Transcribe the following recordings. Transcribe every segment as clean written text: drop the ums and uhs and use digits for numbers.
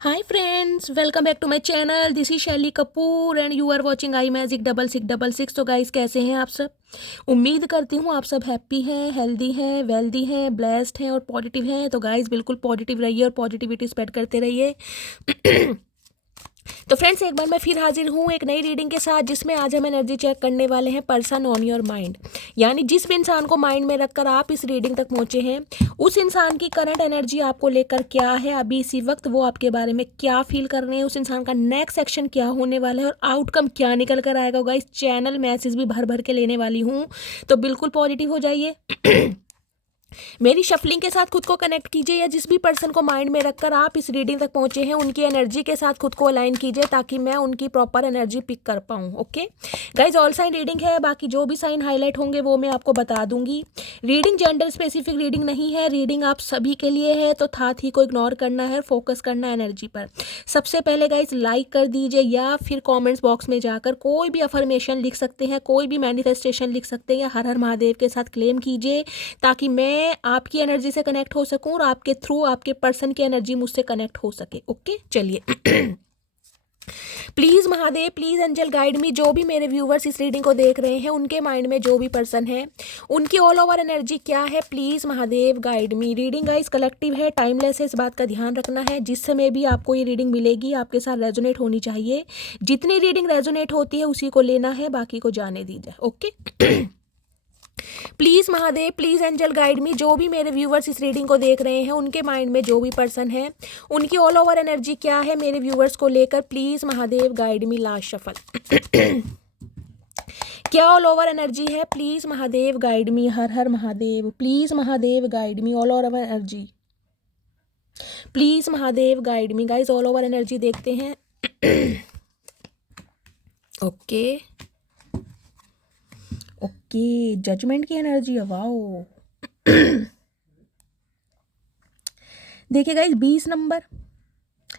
Hi friends, welcome back to my channel. This is Shaily Kapoor and you are watching I magic 6666। तो guys कैसे हैं आप सब? उम्मीद करती हूँ आप सब हैप्पी हैं, हेल्दी हैं, वेल्दी हैं, ब्लेस्ड हैं और पॉजिटिव हैं। तो गाइस बिल्कुल पॉजिटिव रहिए और पॉजिटिविटी स्प्रेड करते रहिए। तो फ्रेंड्स एक बार मैं फिर हाजिर हूँ एक नई रीडिंग के साथ, जिसमें आज हम एनर्जी चेक करने वाले हैं पर्सन ऑन योर माइंड। यानी जिस भी इंसान को माइंड में रखकर आप इस रीडिंग तक पहुँचे हैं, उस इंसान की करंट एनर्जी आपको लेकर क्या है, अभी इसी वक्त वो आपके बारे में क्या फील कर रहे हैं, उस इंसान का नेक्स्ट एक्शन क्या होने वाला है और आउटकम क्या निकल कर आएगा। होगा इस चैनल मैसेज भी भर भर के लेने वाली हूँ, तो बिल्कुल पॉजिटिव हो जाइए। मेरी शफलिंग के साथ खुद को कनेक्ट कीजिए, या जिस भी पर्सन को माइंड में रखकर आप इस रीडिंग तक पहुंचे हैं उनकी एनर्जी के साथ खुद को अलाइन कीजिए, ताकि मैं उनकी प्रॉपर एनर्जी पिक कर पाऊँ। Okay guys, all sign reading है, बाकी जो भी साइन हाईलाइट होंगे वो मैं आपको बता दूंगी। रीडिंग जेंडर स्पेसिफिक रीडिंग नहीं है, रीडिंग आप सभी के लिए है, तो थी को इग्नोर करना है, फोकस करना है एनर्जी पर। सबसे पहले गाइज लाइक कर दीजिए, या फिर कॉमेंट्स बॉक्स में जाकर कोई भी अफर्मेशन लिख सकते हैं, कोई भी मैनिफेस्टेशन लिख सकते हैं, या हर हर महादेव के साथ क्लेम कीजिए, ताकि मैं आपकी एनर्जी से कनेक्ट हो सकूं और आपके थ्रू आपके पर्सन की एनर्जी मुझसे कनेक्ट हो सके। ओके चलिए। Please Mahadev, please angel guide me. जो भी मेरे व्यूवर्स इस रीडिंग को देख रहे हैं, उनके माइंड में जो भी पर्सन है, उनकी ऑल ओवर एनर्जी क्या है, please Mahadev guide me. Reading guys collective है, टाइमलेस है, इस बात का ध्यान रखना है। जिस समय भी आपको ये रीडिंग मिलेगी आपके साथ रेजोनेट होनी चाहिए। जितनी रीडिंग रेजोनेट होती है उसी को लेना है, बाकी को जाने दीजिए। Okay please Mahadev, please angel guide me. जो भी मेरे व्यूवर्स इस रीडिंग को देख रहे हैं, उनके माइंड में जो भी पर्सन है, उनकी ऑल ओवर एनर्जी क्या है मेरे व्यूवर्स को लेकर, please Mahadev guide me. Last shuffle. क्या ऑल ओवर एनर्जी है, प्लीज़ महादेव गाइड मी। हर हर Mahadev, please Mahadev guide me. All over energy please Mahadev guide me. Guys all over energy देखते हैं। ओके ओके, जजमेंट की एनर्जी है, वाओ। देखिए गाइज 20 नंबर,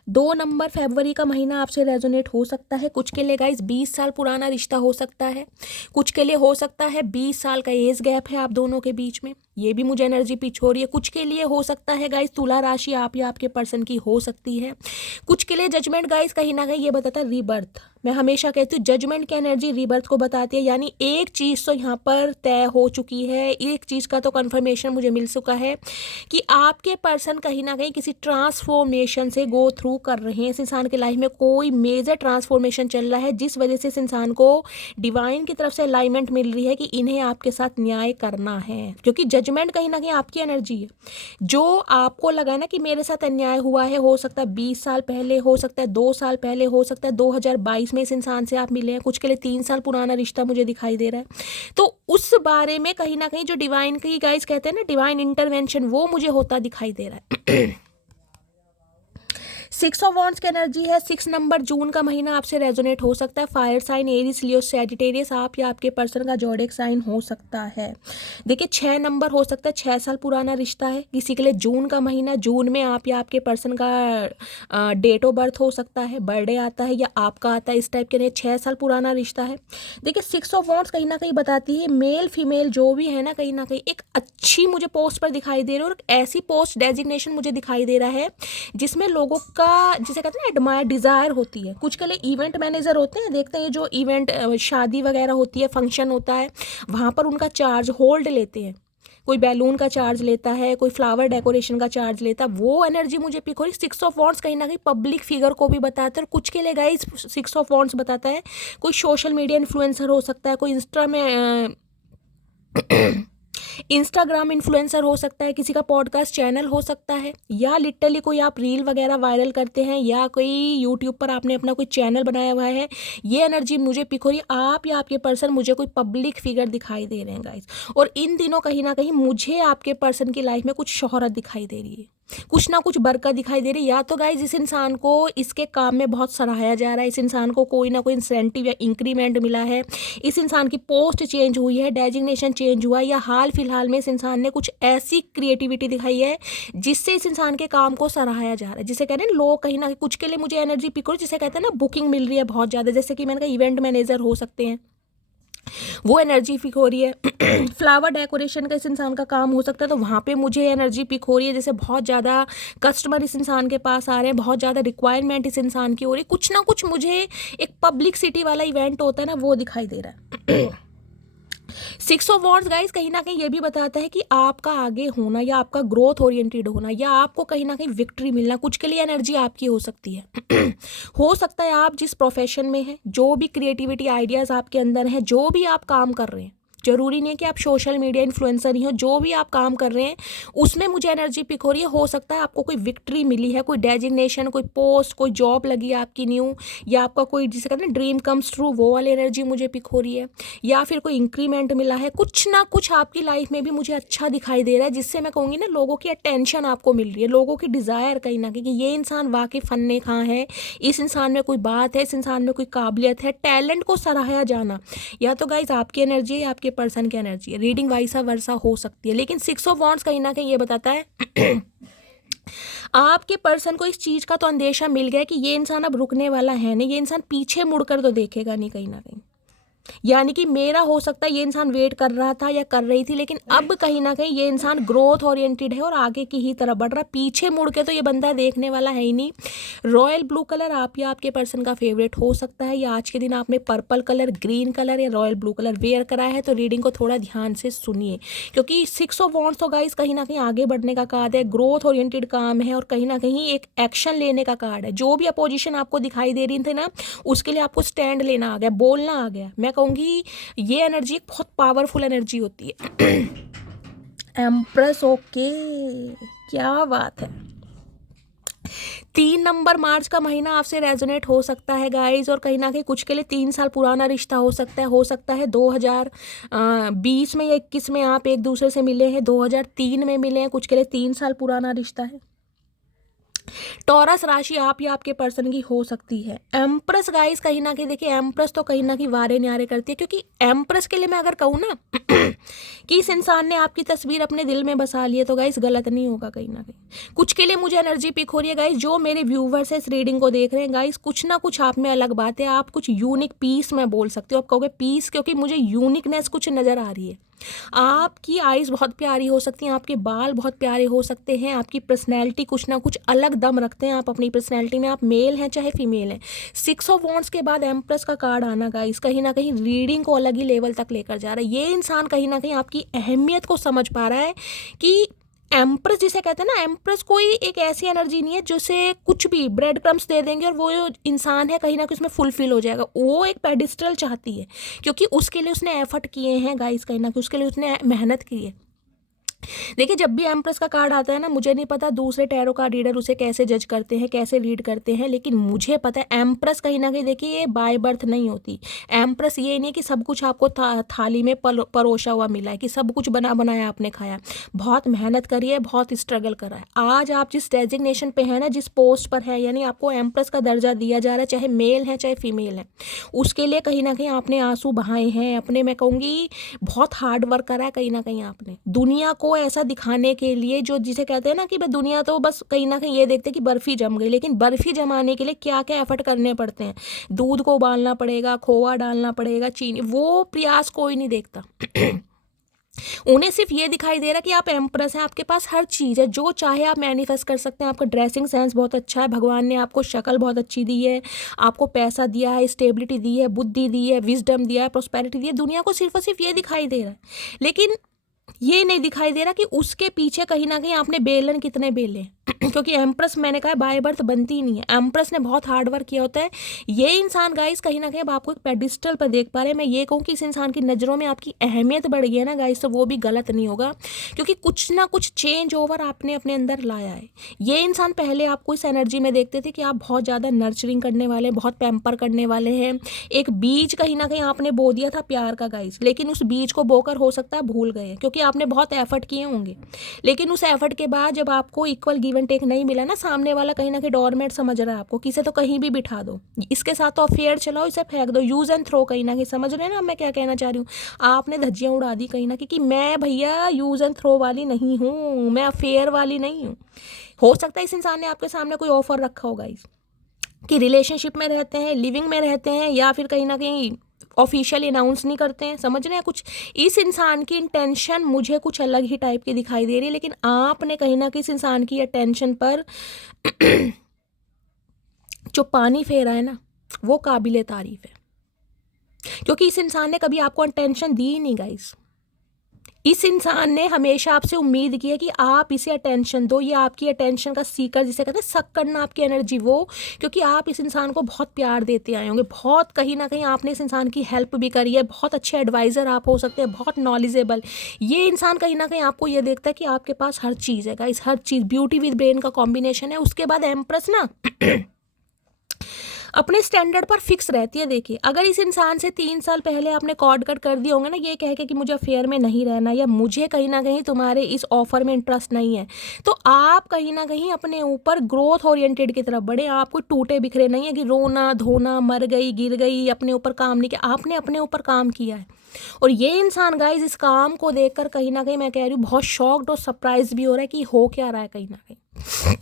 2 नंबर, फरवरी का महीना आपसे रेजोनेट हो सकता है। कुछ के लिए गाइज 20 साल पुराना रिश्ता हो सकता है, कुछ के लिए हो सकता है 20 साल का एज गैप है आप दोनों के बीच में, ये भी मुझे एनर्जी पिच हो रही है। कुछ के लिए हो सकता है गाइज तुला राशि आप या आपके पर्सन की हो सकती है। कुछ के लिए जजमेंट गाइज कहीं ना कहीं ये बताता है रीबर्थ। मैं हमेशा कहती हूँ जजमेंट की एनर्जी रीबर्थ को बताती है, यानी एक चीज़ तो यहाँ पर तय हो चुकी है, एक चीज़ का तो कन्फर्मेशन मुझे मिल चुका है कि आपके पर्सन कहीं ना कहीं किसी ट्रांसफॉर्मेशन से गो थ्रू कर रहे हैं। इस इंसान के लाइफ में कोई मेजर ट्रांसफॉर्मेशन चल रहा है, जिस वजह से इस इंसान को डिवाइन की तरफ से अलाइनमेंट मिल रही है कि इन्हें आपके साथ न्याय करना है, क्योंकि जजमेंट कहीं ना कहीं आपकी एनर्जी है। जो आपको लगा ना कि मेरे साथ अन्याय हुआ है, हो सकता है 20 साल पहले, हो सकता है 2 साल पहले, हो सकता है 2022 में इस इंसान से आप मिले हैं, कुछ के लिए 3 साल पुराना रिश्ता मुझे दिखाई दे रहा है। तो उस बारे में कहीं ना कहीं जो डिवाइन की गाइस कहते हैं ना डिवाइन इंटरवेंशन, वो मुझे होता दिखाई दे रहा है। 6 ऑफ वॉन्ड्स की एनर्जी है, 6 नंबर, जून का महीना आपसे रेजोनेट हो सकता है। फायर साइन एरीज, लियो, सैजिटेरियस आप या आपके पर्सन का जोडिएक साइन हो सकता है। देखिए 6 नंबर हो सकता है, 6 साल पुराना रिश्ता है किसी के लिए। जून का महीना, जून में आप या आपके पर्सन का डेट ऑफ बर्थ हो सकता है, बर्थडे आता है या आपका आता है, इस टाइप के लिए 6 साल पुराना रिश्ता है। देखिए 6 ऑफ वॉन्ड्स कहीं ना कहीं बताती है मेल फीमेल जो भी है ना, कहीं ना कहीं एक अच्छी मुझे पोस्ट पर दिखाई दे रही है, और ऐसी पोस्ट डेजिग्नेशन मुझे दिखाई दे रहा है जिसमें लोगों का, जिसे कहते हैं ना एडमायर, डिज़ायर होती है। कुछ के लिए इवेंट मैनेजर होते हैं, देखते हैं जो इवेंट शादी वगैरह होती है, फंक्शन होता है, वहाँ पर उनका चार्ज होल्ड लेते हैं। कोई बैलून का चार्ज लेता है, कोई फ्लावर डेकोरेशन का चार्ज लेता है, वो एनर्जी मुझे पिक हो रही। 6 ऑफ वॉन्ड्स कहीं ना कहीं पब्लिक फिगर को भी बताता है, और कुछ के लिए गाइस 6 ऑफ वॉन्ड्स बताता है कोई सोशल मीडिया इन्फ्लुएंसर हो सकता है, कोई इंस्टाग्राम इन्फ्लुएंसर हो सकता है, किसी का पॉडकास्ट चैनल हो सकता है, या लिटरली कोई आप रील वगैरह वायरल करते हैं, या कोई यूट्यूब पर आपने अपना कोई चैनल बनाया हुआ है। ये एनर्जी मुझे पिक हो रही है। आप या आपके पर्सन मुझे कोई पब्लिक फिगर दिखाई दे रहे हैं गाइस, और इन दिनों कहीं ना कहीं मुझे आपके पर्सन की लाइफ में कुछ शोहरत दिखाई दे रही है, कुछ ना कुछ बरकत दिखाई दे रही है। या तो गाइज इस इंसान को इसके काम में बहुत सराहाया जा रहा है, इस इंसान को कोई ना कोई इंसेंटिव या इंक्रीमेंट मिला है, इस इंसान की पोस्ट चेंज हुई है, डेजिग्नेशन चेंज हुआ है, या हाल फिलहाल में इस इंसान ने कुछ ऐसी क्रिएटिविटी दिखाई है जिससे इस इंसान के काम को सराहाया जा रहा है। जिसे कहते हैं लोग कहीं ना कुछ के लिए मुझे एनर्जी पिक हो, जिसे कहते हैं ना बुकिंग मिल रही है बहुत ज़्यादा, जैसे कि मैंने कहा इवेंट मैनेजर हो सकते हैं, वो एनर्जी पिक हो रही है। फ्लावर डेकोरेशन का इस इंसान का काम हो सकता है, तो वहाँ पे मुझे एनर्जी पिक हो रही है। जैसे बहुत ज़्यादा कस्टमर इस इंसान के पास आ रहे हैं, बहुत ज़्यादा रिक्वायरमेंट इस इंसान की हो रही है, कुछ ना कुछ मुझे एक पब्लिक सिटी वाला इवेंट होता है ना, वो दिखाई दे रहा है। 6 ऑफ वॉन्ड्स गाइस कहीं ना कहीं ये भी बताता है कि आपका आगे होना या आपका ग्रोथ ओरिएंटेड होना या आपको कहीं ना कहीं विक्ट्री मिलना, कुछ के लिए एनर्जी आपकी हो सकती है। हो सकता है आप जिस प्रोफेशन में हैं, जो भी क्रिएटिविटी आइडियाज़ आपके अंदर हैं, जो भी आप काम कर रहे हैं, जरूरी नहीं है कि आप सोशल मीडिया इन्फ्लुएंसर ही हो, जो भी आप काम कर रहे हैं उसमें मुझे एनर्जी पिक हो रही है। हो सकता है आपको कोई विक्ट्री मिली है, कोई डेजिग्नेशन, कोई पोस्ट, कोई जॉब लगी है आपकी न्यू, या आपका कोई जिसे कहते हैं ड्रीम कम्स ट्रू, वो वाली एनर्जी मुझे पिक हो रही है, या फिर कोई इंक्रीमेंट मिला है। कुछ ना कुछ आपकी लाइफ में भी मुझे अच्छा दिखाई दे रहा है, जिससे मैं कहूँगी ना लोगों की अटेंशन आपको मिल रही है, लोगों की डिज़ायर कहीं ना कहीं कि ये इंसान वाकई फन्ने खां है, इस इंसान में कोई बात है, इस इंसान में कोई काबिलियत है, टैलेंट को सराहाया जाना। या तो गाइज आपकी एनर्जी है या आपके पर्सन की एनर्जी है, रीडिंग वाइसा वर्सा हो सकती है। लेकिन 6 ऑफ वॉन्ड्स कहीं ना कहीं ये बताता है आपके पर्सन को इस चीज़ का तो अंदेशा मिल गया कि ये इंसान अब रुकने वाला है नहीं, ये इंसान पीछे मुड़कर तो देखेगा नहीं कहीं ना कहीं। यानी कि मेरा हो सकता है ये इंसान वेट कर रहा था या कर रही थी, लेकिन अब कहीं ना कहीं ये इंसान ग्रोथ ओरिएंटेड है और आगे की ही तरफ बढ़ रहा। पीछे मुड़ के तो ये बंदा देखने वाला है ही नहीं। रॉयल ब्लू कलर आप या आपके पर्सन का फेवरेट हो सकता है, या आज के दिन आपने पर्पल कलर, ग्रीन कलर या रॉयल ब्लू कलर वेयर करा है, तो रीडिंग को थोड़ा ध्यान से सुनिए, क्योंकि 6 ऑफ वॉन्ड्स तो गाइस कहीं ना कहीं आगे बढ़ने का कार्ड है, ग्रोथ ओरिएंटेड काम है और कहीं ना कहीं एक एक्शन लेने का कार्ड है। जो भी अपोजिशन आपको दिखाई दे रही थी ना, उसके लिए आपको स्टैंड लेना आ गया, बोलना आ गया। मैं कहूँगी ये एनर्जी एक बहुत पावरफुल एनर्जी होती है। एम्प्रेस, ओके, क्या बात है। 3 नंबर मार्च का महीना आपसे रेजोनेट हो सकता है गाइज, और कहीं ना कहीं कुछ के लिए 3 साल पुराना रिश्ता हो सकता है 2020 में या 21 में आप एक दूसरे से मिले हैं, 2003 में मिले हैं, कुछ के लिए 3 साल पुराना रिश्ता है। टॉरस राशि आप या आपके पर्सन की हो सकती है। एम्प्रेस गाइस कहीं ना कहीं देखिए, एम्प्रेस तो कहीं ना कहीं वारे न्यारे करती है, क्योंकि एम्प्रेस के लिए मैं अगर कहूँ ना कि इस इंसान ने आपकी तस्वीर अपने दिल में बसा ली है, तो गाइस गलत नहीं होगा कहीं ना कहीं। कुछ के लिए मुझे एनर्जी पिक हो रही है गाइस, जो मेरे व्यूवर्स है इस रीडिंग को देख रहे हैं गाइस, कुछ ना कुछ आप में अलग बात है, आप कुछ यूनिक पीस मैं बोल सकती हूँ। आप कहोगे पीस, क्योंकि मुझे यूनिकनेस कुछ नज़र आ रही है। आपकी आइज़ बहुत प्यारी हो सकती हैं, आपके बाल बहुत प्यारे हो सकते हैं, आपकी पर्सनैलिटी कुछ ना कुछ अलग दम रखते हैं आप अपनी पर्सनैलिटी में, आप मेल हैं चाहे फीमेल हैं। 6 ऑफ वॉन्ड्स के बाद एम्प्रेस का कार्ड आना गाइस कहीं ना कहीं रीडिंग को अलग ही लेवल तक लेकर जा रहा है। ये इंसान कहीं ना कहीं आपकी अहमियत को समझ पा रहा है कि एम्प्रेस जिसे कहते हैं ना, एम्प्रेस कोई एक ऐसी एनर्जी नहीं है जिसे कुछ भी ब्रेड क्रम्स दे देंगे और वो इंसान है कहीं ना कहीं उसमें फुलफिल हो जाएगा। वो एक पेडिस्टल चाहती है, क्योंकि उसके लिए उसने एफर्ट किए हैं गाइस, कहीं ना कहीं उसके लिए उसने मेहनत की है। देखिए जब भी एम्प्रेस का कार्ड आता है ना, मुझे नहीं पता दूसरे टैरो कार्ड रीडर उसे कैसे जज करते हैं, कैसे रीड करते हैं, लेकिन मुझे पता है एम्प्रेस कहीं ना कहीं देखिए ये बाय बर्थ नहीं होती। एम्प्रेस ये नहीं कि सब कुछ आपको थाली में परोसा हुआ मिला है, कि सब कुछ बना बनाया आपने खाया। बहुत मेहनत करी है, बहुत स्ट्रगल करा है। आज आप जिस डेजिग्नेशन पे है ना, जिस पोस्ट पर है, यानी आपको एम्प्रेस का दर्जा दिया जा रहा है, चाहे मेल है चाहे फीमेल है, उसके लिए कहीं ना कहीं आपने आंसू बहाए हैं अपने, मैं कहूँगी बहुत हार्ड वर्क करा है कहीं ना कहीं आपने, दुनिया को ऐसा दिखाने के लिए, जो जिसे कहते हैं ना कि दुनिया तो बस कहीं ना कहीं ये देखते हैं कि बर्फी जम गई, लेकिन बर्फी जमाने के लिए क्या क्या एफर्ट करने पड़ते हैं। दूध को उबालना पड़ेगा, खोआ डालना पड़ेगा, चीनी, वो प्रयास कोई नहीं देखता। उन्हें सिर्फ ये दिखाई दे रहा कि आप एम्प्रेस हैं, आपके पास हर चीज़ है, जो चाहे आप मैनिफेस्ट कर सकते हैं। आपका ड्रेसिंग सेंस बहुत अच्छा है, भगवान ने आपको शक्ल बहुत अच्छी दी है, आपको पैसा दिया है, स्टेबिलिटी दी है, बुद्धि दी है, विजडम दिया है, प्रोस्पेरिटी दी है। दुनिया को सिर्फ और सिर्फ ये दिखाई दे रहा है, लेकिन ये नहीं दिखाई दे रहा कि उसके पीछे कहीं ना कहीं आपने बेलन कितने बेले क्योंकि एम्प्रेस मैंने कहा बाय बर्थ बनती ही नहीं है, एम्प्रेस ने बहुत हार्ड वर्क किया होता है। ये इंसान गाइस कहीं ना कहीं अब आपको एक पेडिस्टल पर देख पा रहे हैं। मैं ये कहूँ कि इस इंसान की नज़रों में आपकी अहमियत बढ़ गई है ना गाइस, तो वो भी गलत नहीं होगा, क्योंकि कुछ ना कुछ चेंज ओवर आपने अपने अंदर लाया है। ये इंसान पहले आपको इस एनर्जी में देखते थे कि आप बहुत ज़्यादा नर्चरिंग करने वाले हैं, बहुत पैम्पर करने वाले हैं। एक बीज कहीं ना कहीं आपने बो दिया था प्यार का गाइस, लेकिन उस बीज को बोकर हो सकता है भूल गए, क्योंकि आपने बहुत एफर्ट किए होंगे, लेकिन उस एफर्ट के बाद जब आपको इक्वल गिव एंड टेक नहीं मिला ना, सामने वाला कहीं ना कहीं डोरमेट समझ रहा है आपको, किसे तो कहीं भी बिठा दो, इसके साथ तो अफेयर चलाओ, इसे फेंक दो, यूज एंड थ्रो, कहीं ना कहीं समझ रहे हैं ना मैं क्या कहना चाह रही हूँ। आपने धज्जियाँ उड़ा दी कहीं ना कहीं कि मैं भैया यूज एंड थ्रो वाली नहीं हूँ, मैं अफेयर वाली नहीं हूँ। हो सकता है इस इंसान ने आपके सामने कोई ऑफर रखा होगा इस कि रिलेशनशिप में रहते हैं, लिविंग में रहते हैं, या फिर कहीं ना कहीं ऑफिशियल अनाउंस नहीं करते हैं, समझ रहे हैं कुछ। इस इंसान की इंटेंशन मुझे कुछ अलग ही टाइप की दिखाई दे रही है, लेकिन आपने कहीं ना कहीं इस इंसान की अटेंशन पर जो पानी फेरा है ना, वो काबिले तारीफ है, क्योंकि इस इंसान ने कभी आपको अटेंशन दी ही नहीं गाइस। इस इंसान ने हमेशा आपसे उम्मीद की है कि आप इसे अटेंशन दो, ये आपकी अटेंशन का सीकर, जिसे कहते हैं सक करना आपकी एनर्जी, वो क्योंकि आप इस इंसान को बहुत प्यार देते आए होंगे, बहुत कहीं ना कहीं आपने इस इंसान की हेल्प भी करी है, बहुत अच्छे एडवाइज़र आप हो सकते हैं, बहुत नॉलेजेबल। ये इंसान कहीं ना कहीं आपको ये देखता है कि आपके पास हर चीज़ है guys, her cheese, beauty with brain का कॉम्बिनेशन है। उसके बाद एम्प्रेस ना अपने स्टैंडर्ड पर फिक्स रहती है। देखिए, अगर इस इंसान से 3 साल पहले आपने कॉर्ड कट कर दिए होंगे ना, ये कह के कि मुझे अफेयर में नहीं रहना, या मुझे कहीं ना कहीं तुम्हारे इस ऑफर में इंटरेस्ट नहीं है, तो आप कहीं ना कहीं अपने ऊपर ग्रोथ ओरिएंटेड की तरफ बढ़े। आपको टूटे बिखरे नहीं है कि रोना धोना, मर गई गिर गई, अपने ऊपर काम नहीं किया, आपने अपने ऊपर काम किया है। और ये इंसान गाइज इस काम को देखकर कहीं ना कहीं मैं कह रही हूँ बहुत शॉक्ड और सरप्राइज भी हो रहा है कि हो क्या रहा है कहीं ना कहीं।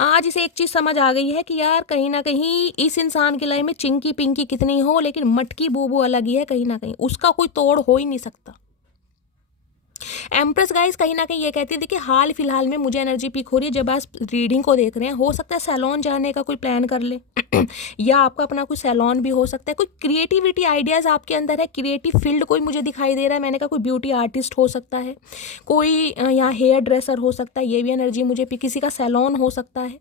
आज इसे एक चीज़ समझ आ गई है कि यार कहीं ना कहीं इस इंसान की लाइफ में चिंकी पिंकी कितनी हो, लेकिन मटकी बूबू अलग ही है, कहीं ना कहीं उसका कोई तोड़ हो ही नहीं सकता। एम्प्रेस गाइस कहीं ना कहीं ये कहती थी कि हाल फिलहाल में मुझे एनर्जी पीक हो रही है। जब आप रीडिंग को देख रहे हैं, हो सकता है सैलून जाने का कोई प्लान कर ले या आपका अपना कोई सैलून भी हो सकता है। कोई क्रिएटिविटी आइडियाज़ आपके अंदर है, क्रिएटिव फील्ड कोई मुझे दिखाई दे रहा है। मैंने कहा कोई ब्यूटी आर्टिस्ट हो सकता है, कोई यहाँ हेयर ड्रेसर हो सकता है, ये भी एनर्जी मुझे किसी का सैलून हो सकता है,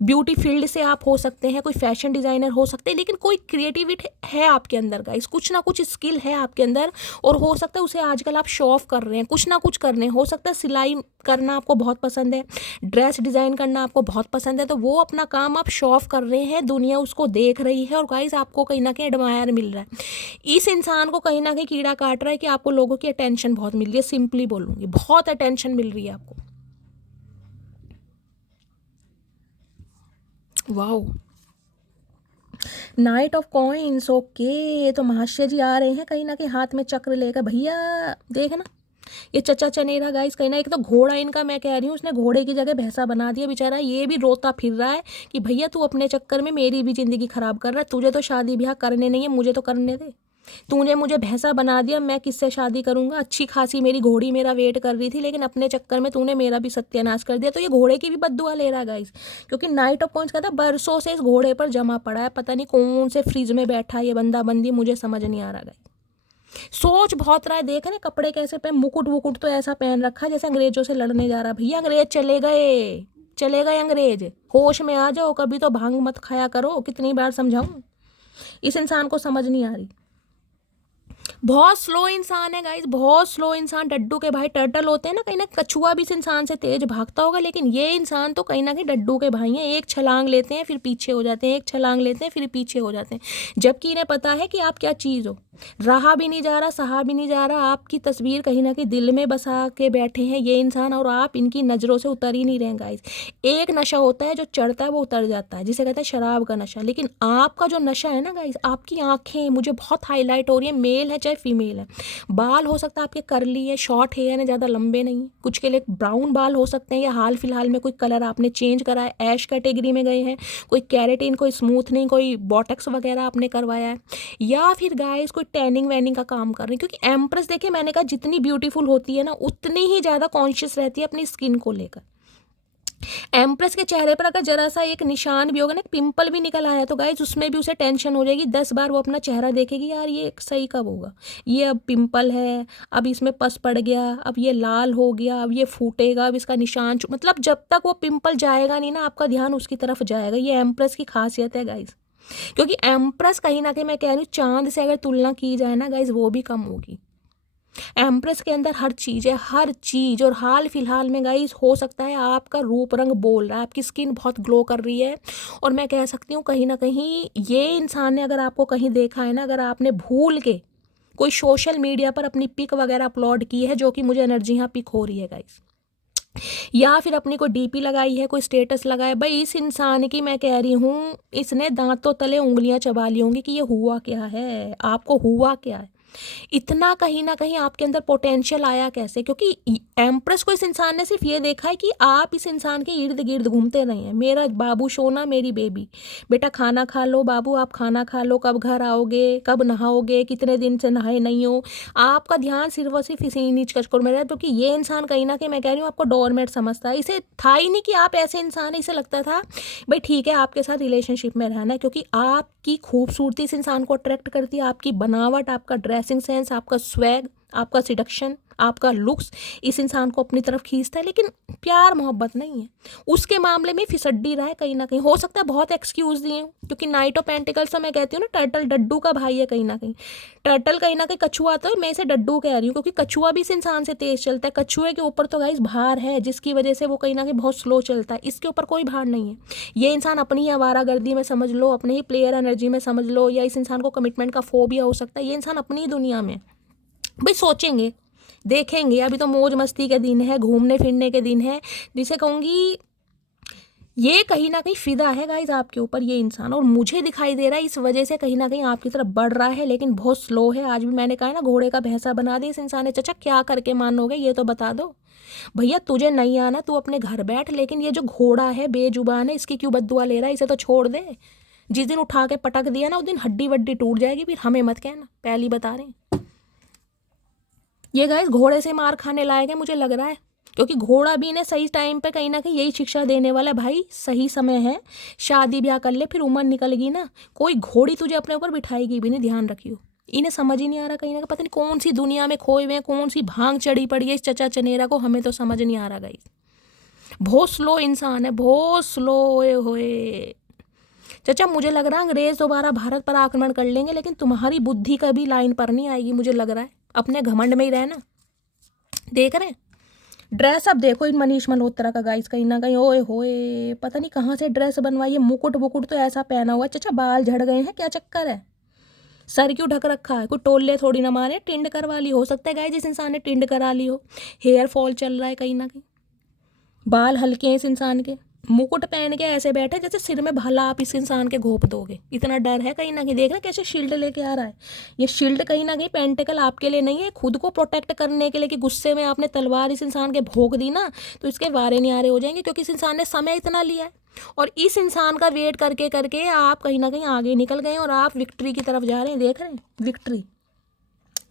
ब्यूटी फील्ड से आप हो सकते हैं, कोई फैशन डिज़ाइनर हो सकते हैं, लेकिन कोई क्रिएटिविटी है आपके अंदर गाइस, कुछ ना कुछ स्किल है आपके अंदर, और हो सकता है उसे आजकल आप शो ऑफ कर रहे हैं, कुछ ना कुछ कर रहे हैं। हो सकता है सिलाई करना आपको बहुत पसंद है, ड्रेस डिज़ाइन करना आपको बहुत पसंद है, तो वो अपना काम आप शो ऑफ कर रहे हैं, दुनिया उसको देख रही है, और गाइस आपको कहीं ना कहीं एडमायर मिल रहा है। इस इंसान को कहीं ना कहीं कीड़ा काट रहा है कि आपको लोगों की अटेंशन बहुत मिल रही है, सिंपली बोलूँगी बहुत अटेंशन मिल रही है आपको। Wow, night of coins, okay. तो महाशय जी आ रहे हैं कहीं ना कहीं हाथ में चक्र लेकर। भैया देखे ना, ये चचा चनेरा गाइस, कहीं ना एक तो घोड़ा इनका, मैं कह रही हूँ उसने घोड़े की जगह भैंसा बना दिया बेचारा। ये भी रोता फिर रहा है कि भैया तू अपने चक्कर में मेरी भी ज़िंदगी ख़राब कर रहा है, तुझे तो शादी ब्याह करने नहीं है, मुझे तो करने दे। तूने मुझे भैंसा बना दिया, मैं किससे शादी करूंगा। अच्छी खासी मेरी घोड़ी मेरा वेट कर रही थी, लेकिन अपने चक्कर में तूने मेरा भी सत्यानाश कर दिया। तो ये घोड़े की भी बद्दुआ ले रहा है गाइस, क्योंकि नाइट ऑफ कॉइन्स का था बरसों से इस घोड़े पर जमा पड़ा है, पता नहीं कौन से फ्रिज में बैठा ये बंदा बंदी, मुझे समझ नहीं आ रहा गाइस। सोच बहुत रहा है, देख रहे कपड़े कैसे पहन, मुकुट वुकुट तो ऐसा पहन रखा है जैसे अंग्रेजों से लड़ने जा रहा। भैया अंग्रेज चले गए, चले गए अंग्रेज, होश में आ जाओ, कभी तो भांग मत खाया करो। कितनी बार समझाऊं, इस इंसान को समझ नहीं आ रही। बहुत स्लो इंसान है गाइस, बहुत स्लो इंसान। डड्डू के भाई टर्टल होते हैं ना, कहीं ना कछुआ भी इस इंसान से तेज भागता होगा, लेकिन ये इंसान तो कहीं ना कहीं डड्डू के भाई हैं। एक छलांग लेते हैं फिर पीछे हो जाते हैं, एक छलांग लेते हैं फिर पीछे हो जाते हैं, जबकि इन्हें पता है कि आप क्या चीज़ हो। रहा भी नहीं जा रहा, सहा भी नहीं जा रहा, आपकी तस्वीर कहीं ना कहीं दिल में बसा के बैठे हैं ये इंसान, और आप इनकी नज़रों से उतर ही नहीं रहे गाइस। एक नशा होता है जो चढ़ता है वो उतर जाता है, जिसे कहते हैं शराब का नशा, लेकिन आपका जो नशा है ना गाइस, आपकी आंखें मुझे बहुत हाईलाइट हो रही है, मेल है चाहे फीमेल है। बाल हो सकता है आपके करली है, शॉर्ट हेयर है, ज़्यादा लंबे नहीं, कुछ के लिए ब्राउन बाल हो सकते हैं, या हाल फिलहाल में कोई कलर आपने चेंज करा है, ऐश कैटेगरी में गए हैं, कोई कैरेटिन, कोई स्मूथनिंग, कोई बॉटक्स वगैरह आपने करवाया है, या फिर गाइस कोई टैनिंग वैनिंग का काम कर रहे हैं। क्योंकि एम्प्रेस देखिए, मैंने कहा जितनी ब्यूटीफुल होती है ना, उतनी ही ज़्यादा कॉन्शियस रहती है अपनी स्किन को लेकर। एम्प्रेस के चेहरे पर अगर जरा सा एक निशान भी होगा ना, पिंपल भी निकल आया, तो गाइज उसमें भी उसे टेंशन हो जाएगी। 10 बार वो अपना चेहरा देखेगी, यार ये सही कब होगा, ये अब पिंपल है, अब इसमें पस पड़ गया, अब ये लाल हो गया, अब ये फूटेगा, अब इसका निशान मतलब जब तक वो पिंपल जाएगा नहीं ना, आपका ध्यान उसकी तरफ जाएगा। ये एम्प्रेस की खासियत है गाइज, क्योंकि एम्प्रेस कहीं ना कहीं मैं कह रही हूँ चांद से अगर तुलना की जाए ना गाइज, वो भी कम होगी। एम्प्रेस के अंदर हर चीज़ है, हर चीज़। और हाल फिलहाल में गाइस हो सकता है आपका रूप रंग बोल रहा है, आपकी स्किन बहुत ग्लो कर रही है, और मैं कह सकती हूँ कहीं ना कहीं ये इंसान ने अगर आपको कहीं देखा है ना, अगर आपने भूल के कोई सोशल मीडिया पर अपनी पिक वगैरह अपलोड की है, जो कि मुझे एनर्जी यहाँ पिक हो रही है गाइस, या फिर अपनी कोई डीपी लगाई है, कोई स्टेटस लगाया, भाई इस इंसान की मैं कह रही हूँ इसने दांतों तले उंगलियां चबा ली होंगी कि ये हुआ क्या है, आपको हुआ क्या है। इतना कहीं ना कहीं आपके अंदर पोटेंशियल आया कैसे? क्योंकि एम्प्रेस को इस इंसान ने सिर्फ ये देखा है कि आप इस इंसान के इर्द गिर्द घूमते रहे हैं। मेरा बाबू सोना, मेरी बेबी, बेटा खाना खा लो बाबू, आप खाना खा लो, कब घर आओगे, कब नहाओगे, कितने दिन से नहाए नहीं हो। आपका ध्यान सिर्फ और सिर्फ इसी नीच कचकोर में रहा है, क्योंकि ये इंसान कहीं ना कहीं, मैं कह रही हूँ, आपको डोरमेट समझता है। इसे था ही नहीं कि आप ऐसे इंसान है। इसे लगता था भाई ठीक है आपके साथ रिलेशनशिप में रहना है, क्योंकि आपकी खूबसूरती इस इंसान को अट्रैक्ट करती है, आपकी बनावट, आपका ड्रेसिंग सेंस, आपका स्वैग, आपका सिडक्शन, आपका लुक्स इस इंसान को अपनी तरफ खींचता है। लेकिन प्यार मोहब्बत नहीं है, उसके मामले में फिसड्डी रहा है कहीं ना कहीं। हो सकता है बहुत एक्सक्यूज दिए, क्योंकि नाइट ऑफ पेंटिकल्स तो मैं कहती हूँ ना, टर्टल डड्डू का भाई है कहीं ना कहीं। टर्टल कहीं ना कहीं कछुआ, तो मैं इसे डड्डू कह रही हूँ क्योंकि कछुआ भी इस इंसान से तेज चलता है। कछुए के ऊपर तो गाइस भार है, जिसकी वजह से वो कहीं ना कहीं बहुत स्लो चलता है। इसके ऊपर कोई भार नहीं है। ये इंसान अपनी ही आवारागर्दी में समझ लो, अपने ही प्लेयर एनर्जी में समझ लो, या इस इंसान को कमिटमेंट का फोबिया हो सकता है। ये इंसान अपनी ही दुनिया में भाई सोचेंगे, देखेंगे। अभी तो मौज मस्ती के दिन है, घूमने फिरने के दिन है, जिसे कहूँगी ये कहीं ना कहीं फिदा है गाइज आपके ऊपर ये इंसान। और मुझे दिखाई दे रहा है इस वजह से कहीं ना कहीं आपकी तरफ बढ़ रहा है, लेकिन बहुत स्लो है। आज भी मैंने कहा ना, घोड़े का भैंसा बना दिया इस इंसान ने। चाचा क्या करके मानोगे ये तो बता दो भैया। तुझे नहीं आना, तू अपने घर बैठ, लेकिन ये जो घोड़ा है बेजुबान है, इसकी क्यों बद्दुआ ले रहा है? इसे तो छोड़ दे। जिस दिन उठा के पटक दिया ना, उस दिन हड्डी वड्डी टूट जाएगी। फिर हमें मत कहना, पहली बता रहे हैं। ये गाइस घोड़े से मार खाने लायक है मुझे लग रहा है, क्योंकि घोड़ा भी इन्हें सही टाइम पे कहीं ना कहीं यही शिक्षा देने वाला है। भाई सही समय है, शादी ब्याह कर ले, फिर उम्र निकलेगी ना, कोई घोड़ी तुझे अपने ऊपर बिठाएगी भी नहीं, ध्यान रखियो। इन्हें समझ ही नहीं आ रहा कहीं ना कहीं, पता नहीं कौन सी दुनिया में खोए हुए हैं, कौन सी भांग चढ़ी पड़ी है इस चचा चनेरा को, हमें तो समझ नहीं आ रहा गाइस। बहुत स्लो इंसान है, बहुत स्लो होए। चाचा मुझे लग रहा है अंग्रेज दोबारा भारत पर आक्रमण कर लेंगे, लेकिन तुम्हारी बुद्धि कभी लाइन पर नहीं आएगी मुझे लग रहा है। अपने घमंड में ही रहना। देख रहे हैं ड्रेस, अब देखो इन मनीष मल्होत्रा का गाइस, कहीं ना कहीं ओए होए, पता नहीं कहाँ से ड्रेस बनवाई है। मुकुट वुकुट तो ऐसा पहना हुआ है। चाचा बाल झड़ गए हैं, क्या चक्कर है? सर क्यों ढक रखा है? कोई टोल्ले थोड़ी ना मारे, टिंड करवा ली हो सकता है गाइस, जिस इंसान ने टिंड करा ली हो। हेयर फॉल चल रहा है कहीं ना कहीं, बाल हल्के हैं इस इंसान के। मुकुट पहन के ऐसे बैठे जैसे सिर में भला आप इस इंसान के घोप दोगे, इतना डर है कहीं ना कहीं। देख रहे कैसे शील्ड लेके आ रहा है। ये शील्ड कहीं ना कहीं पेंटिकल आपके लिए नहीं है, खुद को प्रोटेक्ट करने के लिए, कि गुस्से में आपने तलवार इस इंसान के भोंक दी ना, तो इसके वारे न्यारे हो जाएंगे, क्योंकि इस इंसान ने समय इतना लिया है। और इस इंसान का वेट करके करके आप कहीं ना कहीं आगे निकल गए, और आप विक्ट्री की तरफ जा रहे हैं। देख रहे हैं विक्ट्री,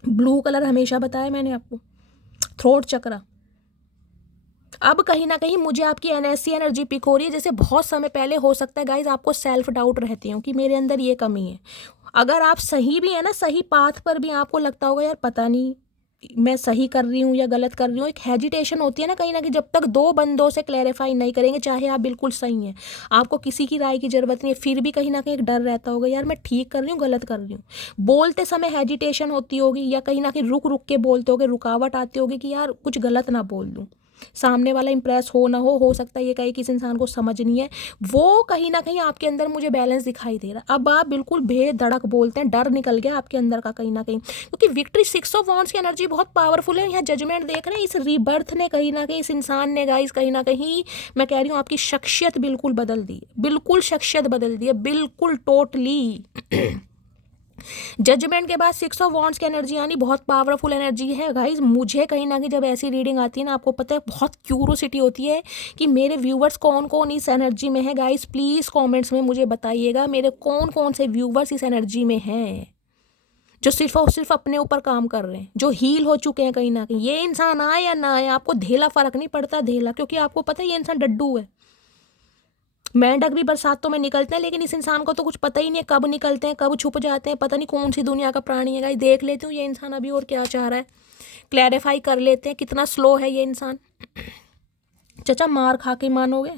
ब्लू कलर हमेशा बताया मैंने आपको, थ्रोट चक्रा। अब कहीं ना कहीं मुझे आपकी एनएससी एनर्जी पिक हो रही है, जैसे बहुत समय पहले हो सकता है गाइज आपको सेल्फ डाउट रहती हो कि मेरे अंदर ये कमी है। अगर आप सही भी है ना, सही पाथ पर भी आपको लगता होगा यार पता नहीं मैं सही कर रही हूँ या गलत कर रही हूँ, एक हेजिटेशन होती है ना कहीं ना कहीं। जब तक दो बंदों से क्लैरिफाई नहीं करेंगे, चाहे आप बिल्कुल सही हैं, आपको किसी की राय की जरूरत नहीं है, फिर भी कहीं ना कहीं एक डर रहता होगा यार मैं ठीक कर रही हूँ गलत कर रही हूँ। बोलते समय हेजिटेशन होती होगी, या कहीं ना कहीं रुक रुक के बोलते होगे, रुकावट आती होगी कि यार कुछ गलत ना बोल दूँ, सामने वाला इंप्रेस हो ना हो सकता है ये कहे कि इस इंसान को समझ नहीं है। वो कहीं ना कहीं आपके अंदर मुझे बैलेंस दिखाई दे रहा है। अब आप बिल्कुल बेधड़क बोलते हैं, डर निकल गया आपके अंदर का कहीं ना कहीं, क्योंकि विक्ट्री 6 ऑफ वॉन्ड्स की एनर्जी बहुत पावरफुल है। यहाँ जजमेंट देख रहे हैं, इस रीबर्थ ने कहीं ना कहीं, इस इंसान ने गाइस कहीं ना कहीं, मैं कह रही हूँ आपकी शख्सियत बिल्कुल बदल दी, बिल्कुल शख्सियत बदल दी है, बिल्कुल टोटली। जजमेंट के बाद 6 ऑफ वॉन्ड्स की एनर्जी आनी बहुत पावरफुल एनर्जी है गाइज। मुझे कहीं ना कहीं जब ऐसी रीडिंग आती है ना, आपको पता है बहुत क्यूरोसिटी होती है कि मेरे व्यूवर्स कौन कौन इस एनर्जी में है। गाइज प्लीज़ कमेंट्स में मुझे बताइएगा मेरे कौन कौन से व्यूवर्स इस एनर्जी में हैं, जो सिर्फ और सिर्फ अपने ऊपर काम कर रहे हैं, जो हील हो चुके हैं कहीं ना कहीं। ये इंसान आए या ना आए, आपको धेला फर्क नहीं पड़ता, धेला, क्योंकि आपको पता है ये इंसान डड्डू है। मेंढक भी बरसातों में निकलते हैं, लेकिन इस इंसान को तो कुछ पता ही नहीं है कब निकलते हैं कब छुप जाते हैं, पता नहीं कौन सी दुनिया का प्राणी है। गाइस देख लेती हूँ ये इंसान अभी और क्या चाह रहा है, क्लैरिफाई कर लेते हैं कितना स्लो है ये इंसान। चाचा मार खा के मानोगे।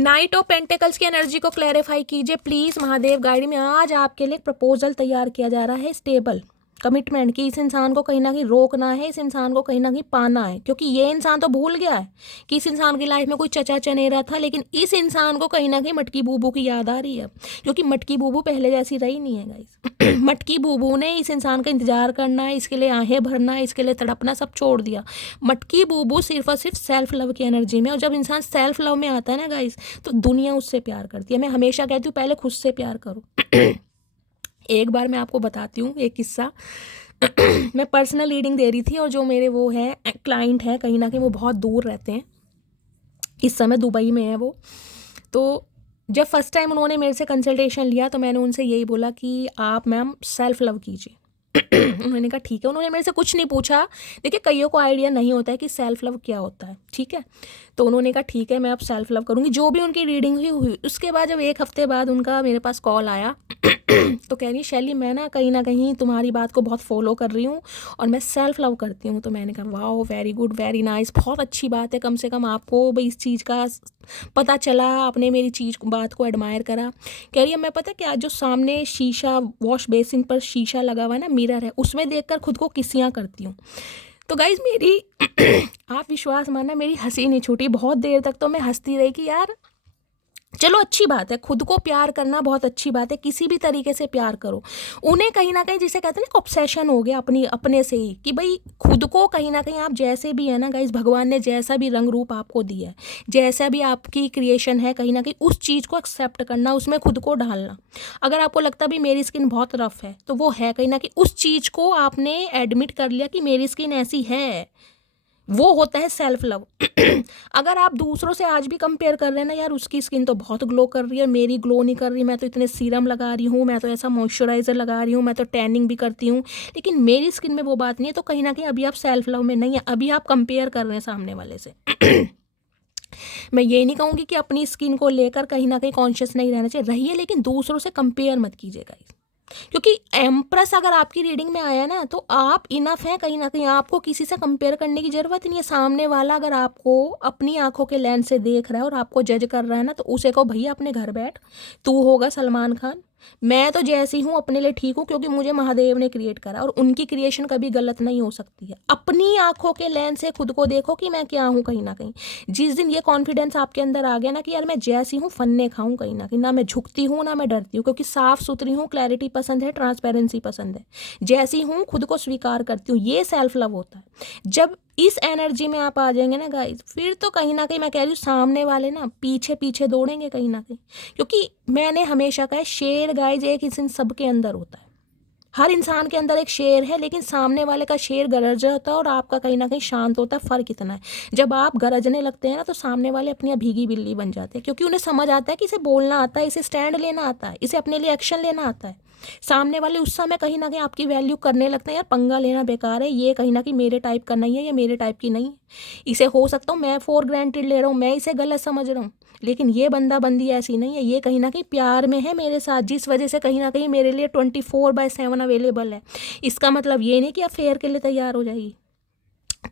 नाइट ऑफ पेंटिकल्स की एनर्जी को क्लैरिफाई कीजिए प्लीज महादेव गाइड में। आज आपके लिए प्रपोजल तैयार किया जा रहा है, स्टेबल कमिटमेंट की। इस इंसान को कहीं ना कहीं रोकना है, इस इंसान को कहीं ना कहीं पाना है, क्योंकि ये इंसान तो भूल गया है कि इस इंसान की लाइफ में कोई चचा चनेरा था, लेकिन इस इंसान को कहीं ना कहीं मटकी बूबू की याद आ रही है, क्योंकि मटकी बूबू पहले जैसी रही नहीं है गाइस। मटकी बूबू ने इस इंसान का इंतजार करना है, इसके लिए आहें भरना है, इसके लिए तड़पना सब छोड़ दिया। मटकी बूबू सिर्फ और सिर्फ सेल्फ लव की एनर्जी में, और जब इंसान सेल्फ लव में आता है ना गाइस, तो दुनिया उससे प्यार करती है। मैं हमेशा कहती हूँ पहले खुद से प्यार करो। एक बार मैं आपको बताती हूँ एक किस्सा। मैं पर्सनल रीडिंग दे रही थी और जो मेरे वो है क्लाइंट है, कहीं ना कहीं वो बहुत दूर रहते हैं, इस समय दुबई में है वो। तो जब फर्स्ट टाइम उन्होंने मेरे से कंसल्टेशन लिया तो मैंने उनसे यही बोला कि आप मैम सेल्फ लव कीजिए। उन्होंने कहा ठीक है। उन्होंने मेरे से कुछ नहीं पूछा। देखिए कईयों को आइडिया नहीं होता है कि सेल्फ लव क्या होता है, ठीक है। तो उन्होंने कहा ठीक है मैं अब सेल्फ लव करूँगी। जो भी उनकी रीडिंग हुई उसके बाद जब एक हफ्ते बाद उनका मेरे पास कॉल आया तो कह रही शैली मैं ना कहीं तुम्हारी बात को बहुत फॉलो कर रही हूँ और मैं सेल्फ लव करती हूँ। तो मैंने कहा wow very good very nice, बहुत अच्छी बात है, कम से कम आपको भाई इस चीज़ का पता चला, आपने मेरी बात को एडमायर करा। कह रही है मैं पता क्या, जो सामने शीशा वॉश बेसिन पर शीशा लगा हुआ है ना, मिरर है, उसमें देखकर खुद को किसियाँ करती हूँ। तो गाइज मेरी आप विश्वास मानना मेरी हंसी नहीं छूटी, बहुत देर तक तो मैं हंसती रही कि यार चलो अच्छी बात है, खुद को प्यार करना बहुत अच्छी बात है, किसी भी तरीके से प्यार करो। उन्हें कहीं ना कहीं जिसे कहते हैं ना ऑब्सेशन हो गया अपने से ही कि भाई खुद को कहीं ना कहीं आप जैसे भी है ना गाइस, भगवान ने जैसा भी रंग रूप आपको दिया है, जैसा भी आपकी क्रिएशन है, कहीं ना कहीं उस चीज़ को एक्सेप्ट करना, उसमें खुद को ढालना। अगर आपको लगता भी मेरी स्किन बहुत रफ है तो वो है, कहीं ना कहीं उस चीज़ को आपने एडमिट कर लिया कि मेरी स्किन ऐसी है, वो होता है सेल्फ लव। अगर आप दूसरों से आज भी कंपेयर कर रहे हैं ना, यार उसकी स्किन तो बहुत ग्लो कर रही है, मेरी ग्लो नहीं कर रही, मैं तो इतने सीरम लगा रही हूँ, मैं तो ऐसा मॉइस्चराइजर लगा रही हूँ, मैं तो टैनिंग भी करती हूँ, लेकिन मेरी स्किन में वो बात नहीं है, तो कहीं ना कहीं अभी आप सेल्फ लव में नहीं है, अभी आप कंपेयर कर रहे हैं सामने वाले से। मैं ये नहीं कहूँगी कि अपनी स्किन को लेकर कहीं ना कहीं कॉन्शियस नहीं रहना चाहिए, रहिए, लेकिन दूसरों से कंपेयर मत कीजिएगा। क्योंकि एम्प्रेस अगर आपकी रीडिंग में आया ना तो आप इनफ है, कहीं ना कहीं आपको किसी से कंपेयर करने की ज़रूरत नहीं है। सामने वाला अगर आपको अपनी आंखों के लेंस से देख रहा है और आपको जज कर रहा है ना, तो उसे कहो भैया अपने घर बैठ, तू होगा सलमान खान, मैं तो जैसी हूँ अपने लिए ठीक हूँ, क्योंकि मुझे महादेव ने क्रिएट करा और उनकी क्रिएशन कभी गलत नहीं हो सकती है। अपनी आंखों के लेंस से खुद को देखो कि मैं क्या हूँ। कहीं ना कहीं जिस दिन ये कॉन्फिडेंस आपके अंदर आ गया ना कि यार मैं जैसी हूँ फन्ने खाऊं, कहीं ना कहीं ना मैं झुकती हूँ ना मैं डरती हूँ, क्योंकि साफ सुथरी हूँ, क्लैरिटी पसंद है, ट्रांसपेरेंसी पसंद है, जैसी हूँ खुद को स्वीकार करती हूँ, ये सेल्फ लव होता है। जब इस एनर्जी में आप आ जाएंगे ना गाइस, फिर तो कहीं ना कहीं मैं कह रही हूँ सामने वाले ना पीछे पीछे दौड़ेंगे कहीं ना कहीं। क्योंकि मैंने हमेशा कहा शेर गाइस एक इंसान सबके अंदर होता है, हर इंसान के अंदर एक शेर है, लेकिन सामने वाले का शेर गरज होता है और आपका कहीं ना कहीं शांत होता है। फ़र्क इतना है, जब आप गरजने लगते हैं ना तो सामने वाले अपनी भीगी बिल्ली बन जाते हैं, क्योंकि उन्हें समझ आता है कि इसे बोलना आता है, इसे स्टैंड लेना आता है, इसे अपने लिए एक्शन लेना आता है। सामने वाले उस समय कहीं ना कहीं आपकी वैल्यू करने लगते हैं, यार पंगा लेना बेकार है, ये कहीं ना कहीं मेरे टाइप का नहीं है, ये मेरे टाइप की नहीं है, इसे हो सकता हूँ मैं फॉर ग्रांटेड ले रहा हूँ, मैं इसे गलत समझ रहा हूँ, लेकिन ये बंदा बंदी ऐसी नहीं है, ये कहीं ना कहीं प्यार में है मेरे साथ, जिस वजह से कहीं ना कहीं मेरे लिए 24/7 अवेलेबल है। इसका मतलब ये नहीं कि आप फेयर के लिए तैयार हो जाइए,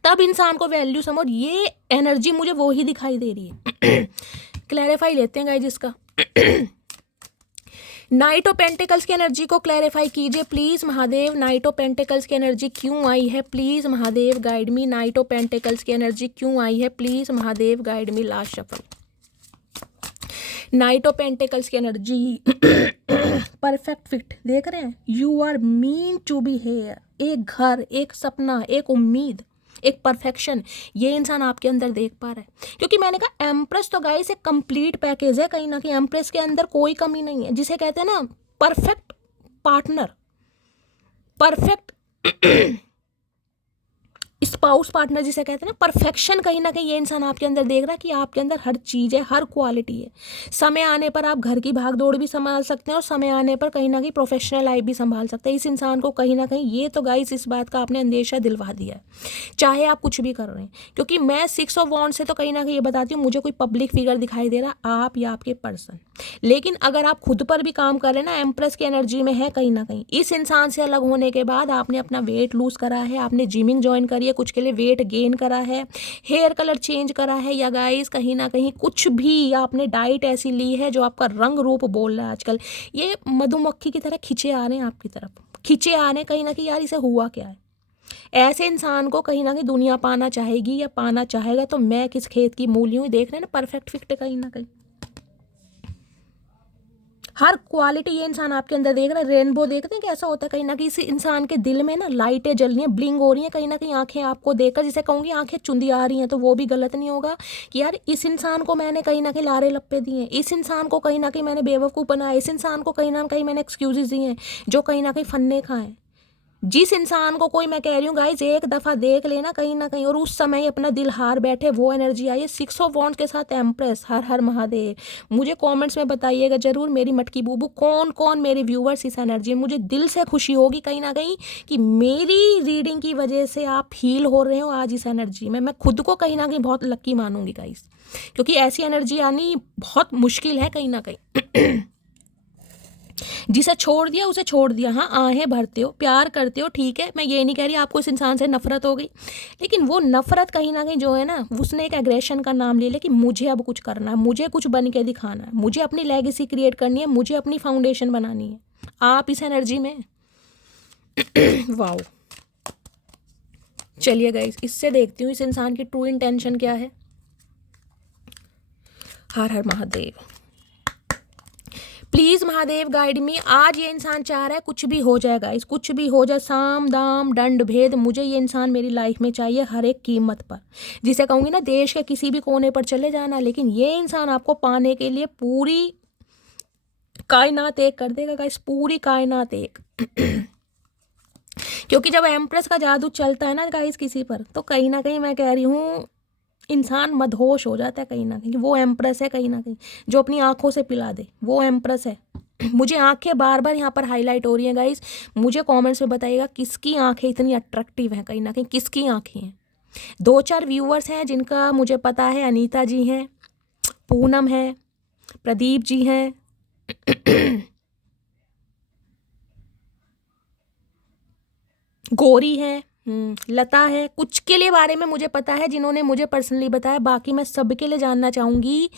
तब इंसान को वैल्यू समझ, ये एनर्जी मुझे वो ही दिखाई दे रही है। क्लैरिफाई लेते हैं गाइस इसका। नाइट ऑफ पेंटिकल्स की एनर्जी को क्लैरिफाई कीजिए please Mahadev. Knight of pentacles की एनर्जी क्यों आई है, please Mahadev guide me. Knight of pentacles की एनर्जी क्यों आई है, please Mahadev guide me. Last shuffle. Knight of pentacles की एनर्जी परफेक्ट फिट देख रहे हैं, you are mean to be here, एक घर, एक सपना, एक उम्मीद, एक परफेक्शन, ये इंसान आपके अंदर देख पा रहा है। क्योंकि मैंने कहा एम्प्रेस तो गाइस एक कंप्लीट पैकेज है, कहीं ना कहीं एम्प्रेस के अंदर कोई कमी नहीं है, जिसे कहते हैं ना perfect partner, perfect spouse partner जिसे कहते हैं ना, परफेक्शन कहीं ना कहीं ये इंसान आपके अंदर देख रहा है कि आपके अंदर हर चीज़ है, हर क्वालिटी है। समय आने पर आप घर की भाग दौड़ भी संभाल सकते हैं और समय आने पर कहीं ना कहीं प्रोफेशनल लाइफ भी संभाल सकते हैं। इस इंसान को कहीं ना कहीं ये तो गाइस इस बात का आपने अंदेशा दिलवा दिया है, चाहे आप कुछ भी कर रहे हैं। क्योंकि मैं 6 ऑफ वॉन्ड्स से तो कहीं ना कहीं ये बताती हूँ, मुझे कोई पब्लिक फिगर दिखाई दे रहा आप या आपके पर्सन, लेकिन अगर आप खुद पर भी काम कर रहे हैं ना, एम्प्रेस की एनर्जी में है कहीं ना कहीं। इस इंसान से अलग होने के बाद आपने अपना वेट लूज करा है, आपने जिमिंग ज्वाइन करी है, कुछ के लिए वेट गेन करा है, हेयर कलर चेंज करा है, या गाइस कहीं ना कहीं कुछ भी आपने डाइट ऐसी ली है जो आपका रंग रूप बोल रहा है। आजकल ये मधुमक्खी की तरह खिंचे आ रहे हैं आपकी तरफ, खिंचे आ रहे हैं कहीं ना कहीं, यार इसे हुआ क्या है। ऐसे इंसान को कहीं ना कहीं दुनिया पाना चाहेगी या पाना चाहेगा, तो मैं किस खेत की मूली हूँ, देख रहे हैं ना परफेक्ट फिट कहीं ना कहीं। हर क्वालिटी ये इंसान आपके अंदर देख रहा है। रेनबो देखते हैं कैसा होता है, कहीं ना कहीं इस इंसान के दिल में ना लाइटें जल रही हैं, ब्लिंग हो रही हैं, कहीं ना कहीं आंखें आपको देखकर जिसे कहूँगी आंखें चुंदी आ रही हैं, तो वो भी गलत नहीं होगा कि यार इस इंसान को मैंने कहीं ना कहीं लारे लप्पे दिए हैं, इस इंसान को कहीं ना कहीं मैंने बेवकूफ़ बनाया, इस इंसान को कहीं ना कहीं मैंने एक्सक्यूजेज दिए हैं जो कहीं ना कहीं फन्ने खाएं। जिस इंसान को कोई, मैं कह रही हूँ गाइज, एक दफ़ा देख लेना कहीं ना कहीं और उस समय अपना दिल हार बैठे, वो एनर्जी आई है 6 ऑफ वॉन्ड्स के साथ एम्प्रेस। हर हर महादेव। मुझे कमेंट्स में बताइएगा जरूर मेरी मटकी बूबू कौन कौन मेरे व्यूवर्स इस एनर्जी में। मुझे दिल से खुशी होगी कहीं ना कहीं कि मेरी रीडिंग की वजह से आप हील हो रहे हो आज इस एनर्जी में। मैं खुद को कहीं ना कहीं बहुत लक्की मानूंगी गाइज, क्योंकि ऐसी एनर्जी आनी बहुत मुश्किल है कहीं ना कहीं। जिसे छोड़ दिया उसे छोड़ दिया। हाँ, आहें भरते हो, प्यार करते हो, ठीक है, मैं ये नहीं कह रही आपको इस इंसान से नफरत हो गई, लेकिन वो नफरत कहीं ना कहीं जो है ना, उसने एक एग्रेशन का नाम ले लिया कि मुझे अब कुछ करना है, मुझे कुछ बन के दिखाना है, मुझे अपनी लेगेसी क्रिएट करनी है, मुझे अपनी फाउंडेशन बनानी है। आप इस एनर्जी में वाओ। चलिए गाइस, इससे देखती हूँ इस इंसान की ट्रू इंटेंशन क्या है। हर हर Mahadev. Please Mahadev guide me. आज ये इंसान चाह रहा है कुछ भी हो जाएगा, इस कुछ भी हो जाए, साम दाम दंड भेद, मुझे ये इंसान मेरी लाइफ में चाहिए हर एक कीमत पर। जिसे कहूँगी ना, देश के किसी भी कोने पर चले जाना, लेकिन ये इंसान आपको पाने के लिए पूरी कायनात एक कर देगा गाइस, पूरी कायनात एक। क्योंकि जब एम्प्रेस का जादू चलता है ना गाइस किसी पर, तो कहीं ना कहीं मैं कह रही हूँ इंसान मदहोश हो जाता है कहीं ना कहीं। वो एम्प्रेस है कहीं ना कहीं जो अपनी आंखों से पिला दे, वो एम्प्रेस है। मुझे आंखें बार बार यहाँ पर हाईलाइट हो रही हैं गाइस, मुझे कमेंट्स में बताइएगा किसकी आंखें इतनी अट्रैक्टिव हैं, कहीं ना कहीं किसकी आंखें हैं। 2-4 व्यूअर्स हैं जिनका मुझे पता है, अनीता जी हैं, पूनम है, प्रदीप जी हैं, गौरी है, लता है। कुछ के लिए बारे में मुझे पता है जिन्होंने मुझे पर्सनली बताया, बाकी मैं सबके लिए जानना चाहूँगी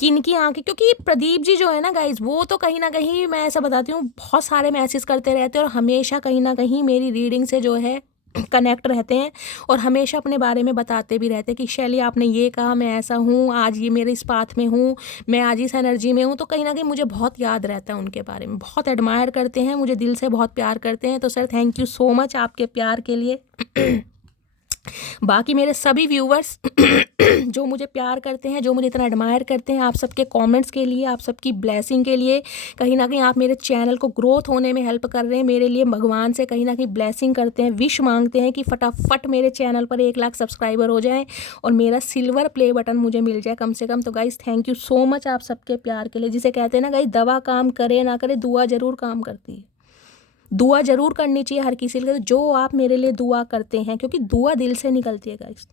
किनकी आंखें। क्योंकि प्रदीप जी जो है ना गाइज, वो तो कहीं ना कहीं, मैं ऐसा बताती हूँ, बहुत सारे मैसेज करते रहते हैं और हमेशा कहीं ना कहीं मेरी रीडिंग से जो है कनेक्ट रहते हैं और हमेशा अपने बारे में बताते भी रहते हैं कि शैली आपने ये कहा, मैं ऐसा हूँ, आज ये मेरे इस पाथ में हूँ, मैं आज इस एनर्जी में हूँ। तो कहीं ना कहीं मुझे बहुत याद रहता है उनके बारे में, बहुत एडमायर करते हैं, मुझे दिल से बहुत प्यार करते हैं। तो sir thank you so much आपके प्यार के लिए। बाकी मेरे सभी व्यूवर्स जो मुझे प्यार करते हैं, जो मुझे इतना एडमायर करते हैं, आप सबके कमेंट्स के लिए, आप सबकी ब्लेसिंग के लिए, कहीं ना कहीं आप मेरे चैनल को ग्रोथ होने में हेल्प कर रहे हैं। मेरे लिए भगवान से कहीं ना कहीं ब्लेसिंग करते हैं, विश मांगते हैं कि फटाफट मेरे चैनल पर 1 लाख सब्सक्राइबर हो जाएं और मेरा सिल्वर प्ले बटन मुझे मिल जाए कम से कम। तो guys thank you so much आप सबके प्यार के लिए। जिसे कहते हैं ना गाइज, दवा काम करे ना करे, दुआ जरूर काम करती है। दुआ जरूर करनी चाहिए हर किसी के लिए, जो आप मेरे लिए दुआ करते हैं, क्योंकि दुआ दिल से निकलती है गाइस।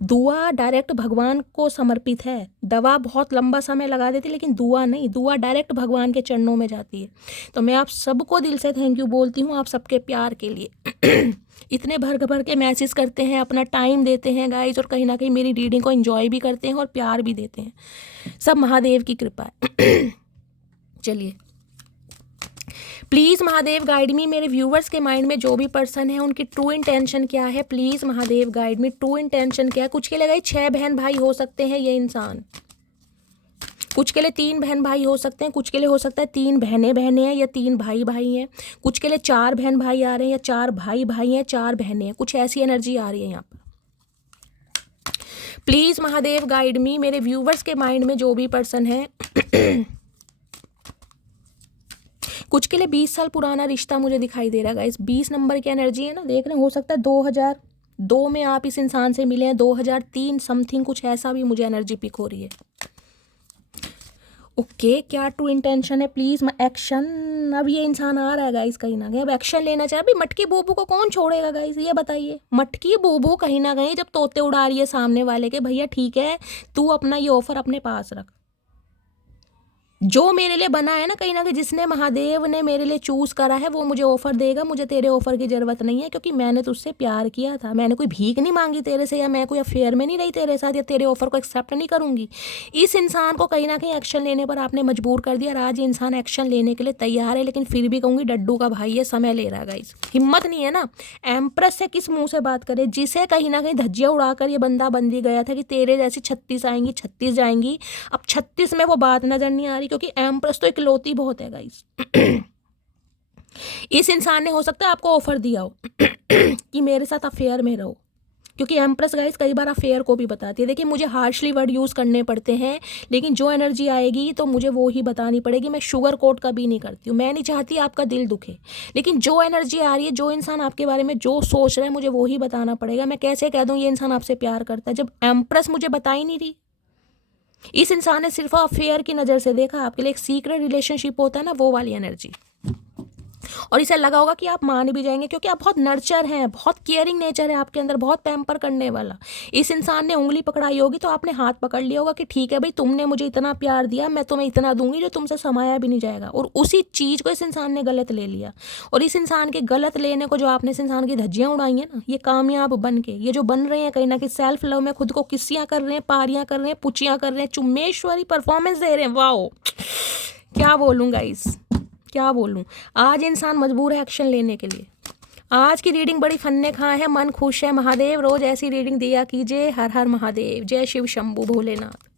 दुआ डायरेक्ट भगवान को समर्पित है। दवा बहुत लंबा समय लगा देती है, लेकिन दुआ नहीं, दुआ डायरेक्ट भगवान के चरणों में जाती है। तो मैं आप सबको दिल से थैंक यू बोलती हूँ आप सबके प्यार के लिए। इतने भर के मैसेज करते हैं, अपना टाइम देते हैं गाइज, और कहीं ना कहीं मेरी रीडिंग को एंजॉय भी करते हैं और प्यार भी देते हैं। सब महादेव की कृपा है। चलिए, प्लीज़ महादेव गाइड मी। मेरे व्यूवर्स के माइंड में जो भी पर्सन है, उनकी ट्रू इंटेंशन क्या है, please Mahadev guide me. True intention क्या है? कुछ के लिए गाइस 6 बहन भाई हो सकते हैं ये इंसान, कुछ के लिए 3 बहन भाई हो सकते हैं, कुछ के लिए हो सकता है 3 बहनें हैं या 3 भाई हैं, कुछ के लिए 4 बहन भाई आ रहे हैं या 4 भाई हैं, 4 बहनें हैं, कुछ ऐसी एनर्जी आ रही है यहाँ पर। प्लीज़ महादेव गाइड मी। मेरे व्यूवर्स के माइंड में जो भी पर्सन है, कुछ के लिए 20 साल पुराना रिश्ता मुझे दिखाई दे रहा है गाइस। 20 नंबर की एनर्जी है ना, देख रहे हैं, हो सकता है 2002 में आप इस इंसान से मिले हैं, 2003 समथिंग, कुछ ऐसा भी मुझे एनर्जी पिक हो रही है। ओके, क्या ट्रू इंटेंशन है प्लीज एक्शन। अब ये इंसान आ रहा है गाइस कहीं ना कहीं, अब एक्शन लेना चाहे। अभी मटकी बोबू को कौन छोड़ेगा गाइस, ये बताइए। मटकी बोबू कहीं ना कहीं जब तोते उड़ा रही है सामने वाले के, भैया ठीक है, तू अपना ये ऑफर अपने पास रख। जो मेरे लिए बना है ना कहीं जिसने महादेव ने मेरे लिए चूज करा है, वो मुझे ऑफर देगा। मुझे तेरे ऑफर की जरूरत नहीं है, क्योंकि मैंने तुझसे प्यार किया था। मैंने कोई भीख नहीं मांगी तेरे से, या मैं कोई अफेयर में नहीं रही तेरे साथ, या तेरे ऑफर को एक्सेप्ट नहीं करूंगी। इस इंसान को कहीं ना कहीं एक्शन लेने पर आपने मजबूर कर दिया, और आज ये इंसान एक्शन लेने के लिए तैयार है। लेकिन फिर भी कहूंगी डड्डू का भाई है, समय ले रहा है गाइस, हिम्मत नहीं है ना। एम्प्रेस से किस मुंह से बात करे, जिसे कहीं ना कहीं धज्जियां उड़ाकर ये बंदा बंदी गया था कि तेरे जैसी 36 आएंगी, 36 जाएंगी। अब 36 में वो बात नजर नहीं आ रही रही, क्योंकि एम्प्रेस तो इकलौती बहुत है गाइस। इस इंसान ने हो सकता है आपको ऑफर दिया हो कि मेरे साथ अफेयर में रहो, क्योंकि एम्प्रेस गाइस कई बार अफेयर को भी बताती है। देखिए मुझे हार्शली वर्ड यूज़ करने पड़ते हैं, लेकिन जो एनर्जी आएगी तो मुझे वो ही बतानी पड़ेगी। मैं शुगर कोट कभी नहीं करती हूँ, मैं नहीं चाहती आपका दिल दुखे, लेकिन जो एनर्जी आ रही है, जो इंसान आपके बारे में जो सोच रहा है, मुझे वो ही बताना पड़ेगा। मैं कैसे कह दूँ ये इंसान आपसे प्यार करता है जब एम्प्रेस मुझे बता ही नहीं रही। इस इंसान ने सिर्फ अफेयर की नज़र से देखा, आपके लिए एक सीक्रेट रिलेशनशिप होता है ना, वो वाली एनर्जी। और इसे लगा होगा कि आप मान भी जाएंगे, क्योंकि आप बहुत नर्चर हैं, बहुत केयरिंग नेचर है आपके अंदर, बहुत पैम्पर करने वाला। इस इंसान ने उंगली पकड़ाई होगी तो आपने हाथ पकड़ लिया होगा कि ठीक है भाई, तुमने मुझे इतना प्यार दिया, मैं तुम्हें इतना दूंगी जो तुमसे समाया भी नहीं जाएगा। और उसी चीज़ को इस इंसान ने गलत ले लिया, और इस इंसान के गलत लेने को जो आपने इस इंसान की धज्जियाँ उड़ाई हैं ना, ये कामयाब बन के ये जो बन रहे हैं कहीं ना कहीं सेल्फ लव में खुद को किस्सियाँ कर रहे हैं, पारियाँ कर रहे हैं, पुचियाँ कर रहे हैं, चुम्मेश्वरी परफॉर्मेंस दे रहे हैं। वाओ, क्या बोलूँ गाइस, क्या बोलूँ। आज इंसान मजबूर है एक्शन लेने के लिए। आज की रीडिंग बड़ी फन्ने खां है, मन खुश है। महादेव रोज ऐसी रीडिंग दिया कीजिए। हर हर महादेव, जय शिव शंभू भोलेनाथ।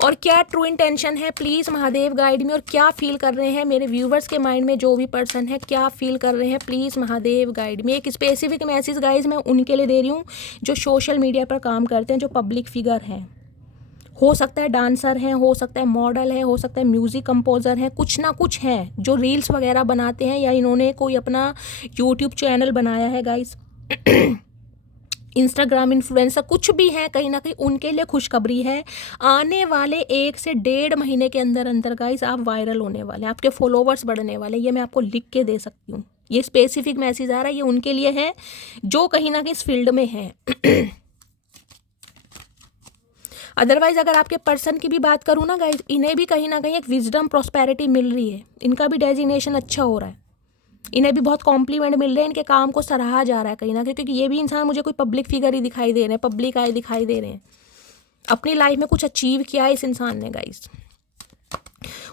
और क्या ट्रू इंटेंशन है, प्लीज़ महादेव गाइड में। और क्या फील कर रहे हैं मेरे व्यूवर्स के माइंड में, जो भी पर्सन है क्या फील कर रहे हैं, प्लीज़ महादेव गाइड में। एक स्पेसिफिक मैसेज गाइज मैं उनके लिए दे रही हूँ जो सोशल मीडिया पर काम करते हैं, जो पब्लिक फिगर हैं। हो सकता है डांसर हैं, हो सकता है मॉडल है, हो सकता है म्यूज़िक कंपोज़र हैं, कुछ ना कुछ हैं जो रील्स वगैरह बनाते हैं, या इन्होंने कोई अपना यूट्यूब चैनल बनाया है गाइस, इंस्टाग्राम इन्फ्लुएंसर, कुछ भी है, कहीं ना कहीं उनके लिए खुशखबरी है। आने वाले 1 से 1.5 महीने के अंदर अंदर गाइस आप वायरल होने वाले, आपके फॉलोवर्स बढ़ने वाले। ये मैं आपको लिख के दे सकती हूँ। ये स्पेसिफिक मैसेज आ रहा है, ये उनके लिए है जो कहीं ना कहीं इस फील्ड में है। अदरवाइज अगर आपके पर्सन की भी बात करूँ ना गाइज, इन्हें भी कहीं ना कहीं एक विजडम प्रॉस्पेरिटी मिल रही है, इनका भी डेजिग्नेशन अच्छा हो रहा है, इन्हें भी बहुत कॉम्प्लीमेंट मिल रहे हैं, इनके काम को सराहा जा रहा है कहीं ना कहीं, क्योंकि ये भी इंसान मुझे कोई पब्लिक फिगर ही दिखाई दे रहे हैं, पब्लिक आए दिखाई दे रहे हैं। अपनी लाइफ में कुछ अचीव किया है इस इंसान ने गाइज।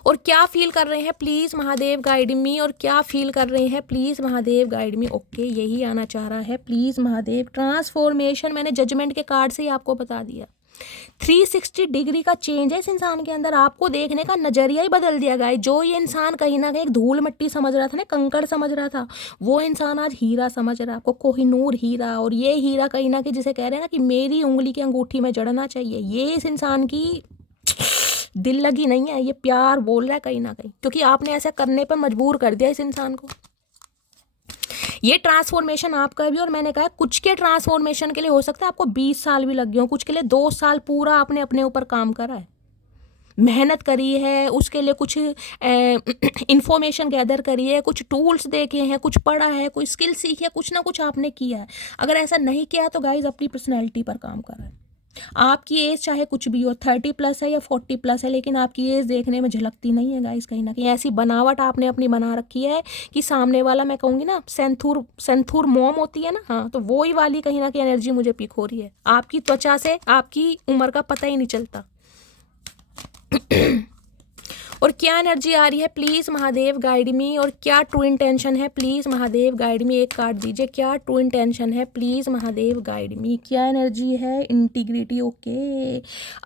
और क्या फील कर रहे हैं, प्लीज़ महादेव गाइड मी। और क्या फील कर रहे हैं, please Mahadev guide me. Okay, यही आना चाह रहा है, प्लीज़ महादेव। ट्रांसफॉर्मेशन, मैंने जजमेंट के कार्ड से ही आपको बता दिया। 360 डिग्री का चेंज है इस इंसान के अंदर, आपको देखने का नजरिया ही बदल दिया गया है। जो ये इंसान कहीं ना कहीं एक धूल मिट्टी समझ रहा था ना, कंकड़ समझ रहा था, वो इंसान आज हीरा समझ रहा है आपको, कोहिनूर हीरा। और ये हीरा कहीं ना कहीं जिसे कह रहे हैं ना कि मेरी उंगली की अंगूठी में जड़ना चाहिए, ये इस इंसान की दिल लगी नहीं है, ये प्यार बोल रहा है कहीं ना कहीं, क्योंकि आपने ऐसा करने पर मजबूर कर दिया इस इंसान को। ये ट्रांसफॉर्मेशन आपका भी, और मैंने कहा कुछ के ट्रांसफॉर्मेशन के लिए हो सकता है आपको 20 साल भी लग गए हो, कुछ के लिए 2 साल पूरा आपने अपने ऊपर काम करा है, मेहनत करी है, उसके लिए कुछ इंफॉर्मेशन गैदर करी है, कुछ टूल्स देखे हैं, कुछ पढ़ा है, कोई स्किल सीखी है, कुछ ना कुछ आपने किया है। अगर ऐसा नहीं किया तो गाइज अपनी पर्सनैलिटी पर काम करा है। आपकी एज चाहे कुछ भी हो, 30+ है या 40+ है, लेकिन आपकी एज देखने में झलकती नहीं है गाइस। कहीं ना कहीं ऐसी बनावट आपने अपनी बना रखी है कि सामने वाला, मैं कहूँगी ना सेंथूर मोम होती है ना, हाँ, तो वो ही वाली कहीं ना कहीं एनर्जी मुझे पिक हो रही है। आपकी त्वचा से आपकी उम्र का पता ही नहीं चलता। और क्या एनर्जी आ रही है, प्लीज़ महादेव गाइड मी। और क्या ट्रू इंटेंशन है, प्लीज़ महादेव गाइड मी। एक कार्ड दीजिए, क्या ट्रू इंटेंशन है, प्लीज़ महादेव गाइड मी। क्या एनर्जी है, इंटीग्रिटी। ओके,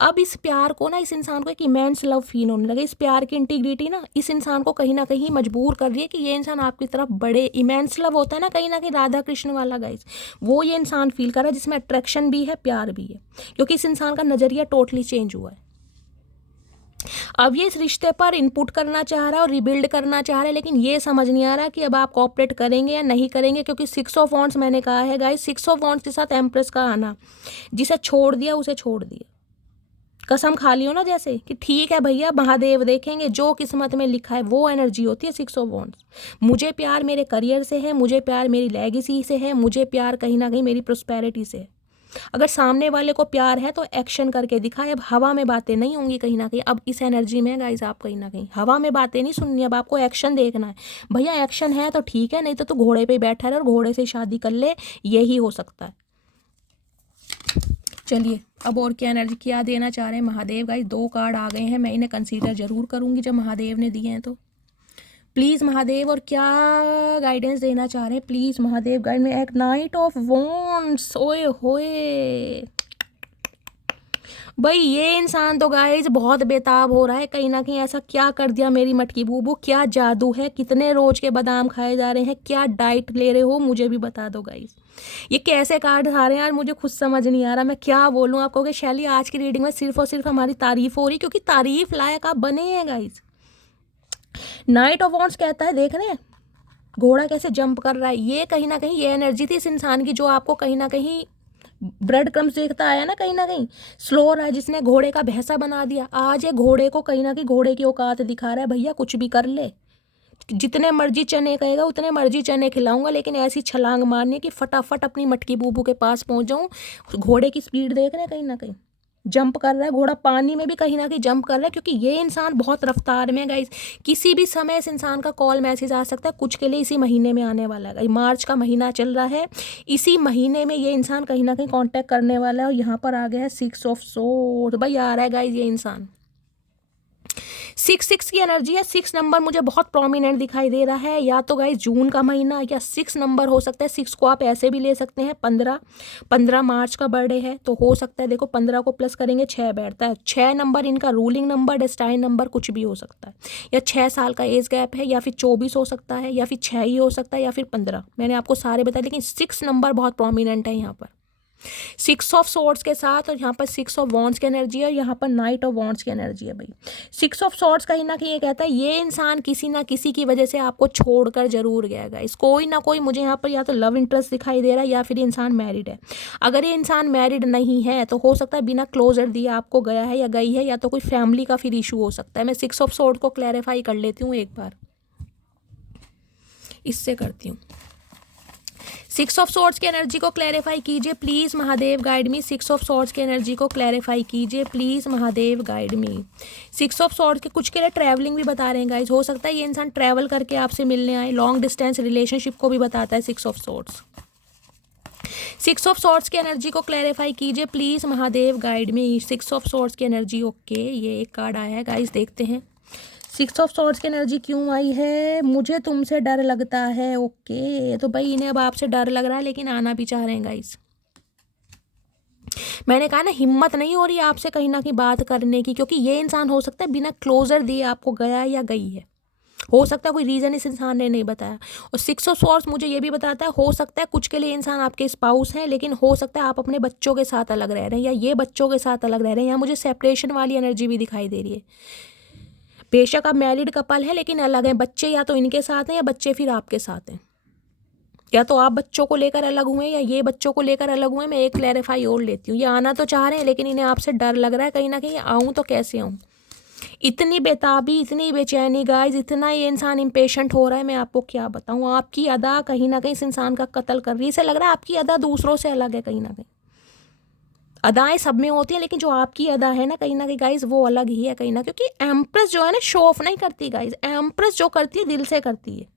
अब इस प्यार को ना, इस इंसान को एक इमेंस लव फील होने लगे। इस प्यार की इंटीग्रिटी ना इस इंसान को कहीं ना कहीं मजबूर कर रही है कि ये इंसान आपकी तरफ बड़े। इमेंस लव होता है ना कहीं राधा कृष्ण वाला गाइस, वो ये इंसान फील कर रहा है, जिसमें अट्रैक्शन भी है, प्यार भी है, क्योंकि इस इंसान का नज़रिया टोटली चेंज हुआ है। अब ये इस रिश्ते पर इनपुट करना चाह रहा है और रिबिल्ड करना चाह रहा है, लेकिन ये समझ नहीं आ रहा कि अब आप कोऑपरेट करेंगे या नहीं करेंगे, क्योंकि 6 ऑफ वॉन्ड्स मैंने कहा है गाइस, 6 ऑफ वॉन्ड्स के साथ एम्प्रेस का आना, जिसे छोड़ दिया उसे छोड़ दिया। कसम खा लियो ना जैसे कि ठीक है भैया, महादेव देखेंगे, जो किस्मत में लिखा है वो एनर्जी होती है 6 ऑफ वॉन्ड्स। मुझे प्यार मेरे करियर से है, मुझे प्यार मेरी लेगेसी से है, मुझे प्यार कहीं ना कहीं मेरी प्रोस्पेरिटी से है। अगर सामने वाले को प्यार है तो एक्शन करके दिखाए। अब हवा में बातें नहीं होंगी कहीं ना कहीं। अब इस एनर्जी में गाइस आप कहीं ना कहीं हवा में बातें नहीं सुननी, अब आपको एक्शन देखना है। भैया एक्शन है तो ठीक है, नहीं तो तू घोड़े पे बैठा रहे और घोड़े से शादी कर ले, यही हो सकता है। चलिए अब और क्या एनर्जी क्या देना चाह रहे हैं महादेव गाइस। 2 कार्ड आ गए हैं, मैं इन्हें कंसीडर जरूर करूंगी जब महादेव ने दिए हैं तो। प्लीज़ महादेव, और क्या गाइडेंस देना चाह रहे हैं, प्लीज़ महादेव गाइड में। एक नाइट ऑफ वॉन्ड्स, ओए होए, भाई ये इंसान तो गाइस बहुत बेताब हो रहा है कहीं ना कहीं। ऐसा क्या कर दिया मेरी मटकी बूबू, क्या जादू है, कितने रोज के बादाम खाए जा रहे हैं, क्या डाइट ले रहे हो, मुझे भी बता दो गाइस। ये कैसे कार्ड आ रहे हैं यार, मुझे खुद समझ नहीं आ रहा, मैं क्या बोलूँ आपको कि शैली आज की रीडिंग में सिर्फ और सिर्फ हमारी तारीफ हो रही, क्योंकि तारीफ लायक आप बने हैं गाइस। नाइट ऑफ वॉन्ड्स कहता है, देख रहे हैं घोड़ा कैसे जंप कर रहा है, ये कहीं ना कहीं ये एनर्जी थी इस इंसान की जो आपको कहीं ना कहीं ब्रेड क्रम्स देखता आया ना, कहीं ना कहीं स्लो रहा है, जिसने घोड़े का भैंसा बना दिया। आज ये घोड़े को कहीं ना कहीं घोड़े की औकात दिखा रहा है, भैया कुछ भी कर ले, जितने मर्जी चने कहेगा उतने मर्जी चने खिलाऊंगा, लेकिन ऐसी छलांग मारनी कि फटाफट अपनी मटकी बूबू के पास पहुंच जाऊं। घोड़े की स्पीड देख रहे हैं, कहीं ना कहीं जंप कर रहा है घोड़ा, पानी में भी कहीं ना कहीं जंप कर रहा है, क्योंकि ये इंसान बहुत रफ्तार में है गाइस। किसी भी समय इस इंसान का कॉल मैसेज आ सकता है, कुछ के लिए इसी महीने में आने वाला है। मार्च का महीना चल रहा है, इसी महीने में ये इंसान कहीं ना कहीं कांटेक्ट करने वाला है। और यहाँ पर आ गया है 6 ऑफ सोर्ड, भाई आ रहा है गाइस ये इंसान। 6 की एनर्जी है, 6 नंबर मुझे बहुत प्रोमिनेंट दिखाई दे रहा है, या तो गाइस जून का महीना या 6 नंबर हो सकता है। 6 को आप ऐसे भी ले सकते हैं, 15 मार्च का बर्थडे है तो हो सकता है, देखो 15 को प्लस करेंगे 6 बैठता है, 6 नंबर इनका रूलिंग नंबर, डेस्टाइन नंबर कुछ भी हो सकता है, या 6 साल का एज गैप है, या फिर 24 हो सकता है, या फिर 6 ही हो सकता है, या फिर 15, मैंने आपको सारे बताए, लेकिन 6 नंबर बहुत प्रोमिनेंट है यहाँ पर। 6 ऑफ सोर्ड्स के साथ, और यहाँ पर 6 ऑफ वॉन्ड्स की एनर्जी है, और यहाँ पर नाइट ऑफ वॉन्ड्स की एनर्जी है भाई। 6 ऑफ सोर्ड्स कहीं ना कहीं ये कहता है ये इंसान किसी ना किसी की वजह से आपको छोड़कर जरूर गया गाइस। कोई ना कोई मुझे यहाँ पर या तो लव इंटरेस्ट दिखाई दे रहा है, या फिर ये इंसान मैरिड है। अगर ये इंसान मैरिड नहीं है तो हो सकता है बिना क्लोजर दिए आपको गया है या गई है, या तो कोई फैमिली का फिर इशू हो सकता है। मैं 6 ऑफ सोर्ड को क्लैरिफाई कर लेती हूँ एक बार, इससे करती हूँ। 6 ऑफ सोर्ड्स की एनर्जी को क्लैरिफाई कीजिए please Mahadev guide me. 6 of swords की एनर्जी को क्लैरिफाई कीजिए please Mahadev guide me. 6 of swords के कुछ के लिए ट्रैवलिंग भी बता रहे हैं गाइज, हो सकता है ये इंसान ट्रैवल करके आपसे मिलने आए, लॉन्ग डिस्टेंस रिलेशनशिप को भी बताता है 6 ऑफ सोर्ड्स। 6 ऑफ सोर्ड्स की एनर्जी को क्लैरिफाई कीजिए please Mahadev guide me. 6 of swords की एनर्जी, ओके ये एक कार्ड आया है गाइज, देखते हैं 6 ऑफ सोर्ड्स की एनर्जी क्यों आई है। मुझे तुमसे डर लगता है, ओके तो भाई इन्हें अब आपसे डर लग रहा है, लेकिन आना भी चाह रहे हैं गाइस। मैंने कहा ना हिम्मत नहीं हो रही आपसे कहीं ना कहीं बात करने की, क्योंकि ये इंसान हो सकता है बिना क्लोजर दिए आपको गया या गई है, हो सकता है कोई रीज़न इस इंसान ने नहीं बताया। और 6 ऑफ सोर्ड्स मुझे ये भी बताता है, हो सकता है कुछ के लिए इंसान आपके स्पाउस हैं, लेकिन हो सकता है आप अपने बच्चों के साथ अलग रह रहे हैं, या ये बच्चों के साथ अलग रह रहे हैं। यहाँ मुझे सेपरेशन वाली एनर्जी भी दिखाई दे रही है। बेशक आप मैरिड कपल हैं लेकिन अलग हैं, बच्चे या तो इनके साथ हैं या बच्चे फिर आपके साथ हैं, या तो आप बच्चों को लेकर अलग हुए या ये बच्चों को लेकर अलग हुए। मैं एक क्लैरिफाई और लेती हूँ, ये आना तो चाह रहे हैं लेकिन इन्हें आपसे डर लग रहा है कहीं ना कहीं, आऊँ तो कैसे आऊँ। इतनी बेताबी, इतनी बेचैनी गाइज, इतना ये इंसान इम्पेशेंट हो रहा है, मैं आपको क्या बताऊँ। आपकी अदा कहीं ना कहीं इस इंसान का कत्ल कर रही है, इसे लग रहा है आपकी अदा दूसरों से अलग है कहीं ना कहीं। अदाएं सब में होती हैं, लेकिन जो आपकी अदा है ना कहीं गाइज वो अलग ही है कहीं ना, क्योंकि एम्प्रेस जो है ना शो ऑफ नहीं करती गाइज, एम्प्रेस जो करती है दिल से करती है,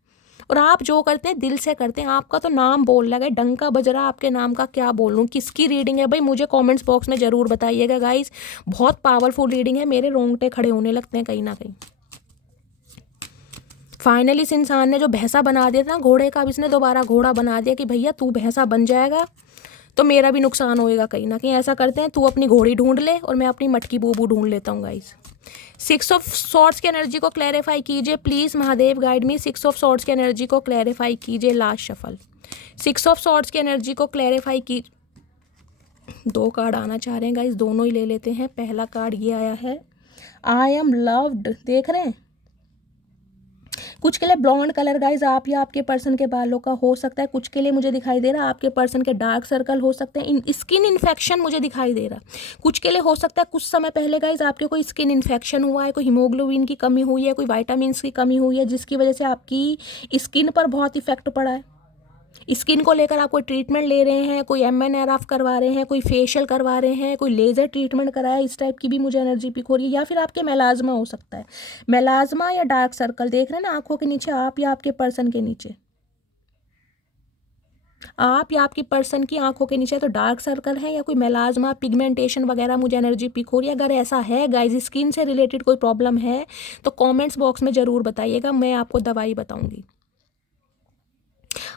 और आप जो करते हैं दिल से करते हैं। आपका तो नाम बोल रहा है, डंका बज रहा आपके नाम का, क्या बोल लूँ। किसकी रीडिंग है भाई मुझे कमेंट्स बॉक्स में ज़रूर बताइएगा गाइज, बहुत पावरफुल रीडिंग है, मेरे रोंगटे खड़े होने लगते हैं कहीं ना कहीं। फाइनली इस इंसान ने जो भैंसा बना दिया था ना घोड़े का, अब इसने दोबारा घोड़ा बना दिया कि भैया तू भैंसा बन जाएगा तो मेरा भी नुकसान होएगा कहीं ना कहीं। ऐसा करते हैं, तू अपनी घोड़ी ढूंढ ले और मैं अपनी मटकी बूबू ढूंढ लेता हूँ गाइस। 6 ऑफ सॉर्ड्स की एनर्जी को क्लैरिफाई कीजिए please Mahadev guide me. 6 of swords की एनर्जी को क्लैरिफाई कीजिए, लास्ट शफल। 6 ऑफ सॉर्ड्स की एनर्जी को क्लैरिफाई की, 2 कार्ड आना चाह रहे हैं गाइस, दोनों ही ले लेते हैं। पहला कार्ड ये आया है, आई एम लव्ड, देख रहे हैं कुछ के लिए ब्लॉन्ड कलर गाइज आप या आपके पर्सन के बालों का हो सकता है, कुछ के लिए मुझे दिखाई दे रहा है आपके पर्सन के डार्क सर्कल हो सकते हैं, स्किन इन्फेक्शन मुझे दिखाई दे रहा है। कुछ के लिए हो सकता है कुछ समय पहले गाइज आपके कोई स्किन इन्फेक्शन हुआ है, कोई हीमोग्लोबिन की कमी हुई है, कोई विटामिन्स की कमी हुई है, जिसकी वजह से आपकी स्किन पर बहुत इफेक्ट पड़ा है। स्किन को लेकर आप कोई ट्रीटमेंट ले रहे हैं, कोई MNRF करवा रहे हैं, कोई फेशियल करवा रहे हैं, कोई लेज़र ट्रीटमेंट कराया, इस टाइप की भी मुझे एनर्जी पिक हो रही है। या फिर आपके मेलाज्मा हो सकता है, मेलाज्मा या डार्क सर्कल देख रहे हैं ना आंखों के नीचे, आप या आपके पर्सन के नीचे, आप या आपकी पर्सन की आंखों के नीचे तो डार्क सर्कल है या कोई मेलाज्मा पिगमेंटेशन वगैरह मुझे एनर्जी पिक हो रही है। अगर ऐसा है गाइज, स्किन से रिलेटेड कोई प्रॉब्लम है तो कमेंट्स बॉक्स में ज़रूर बताइएगा, मैं आपको दवाई बताऊंगी।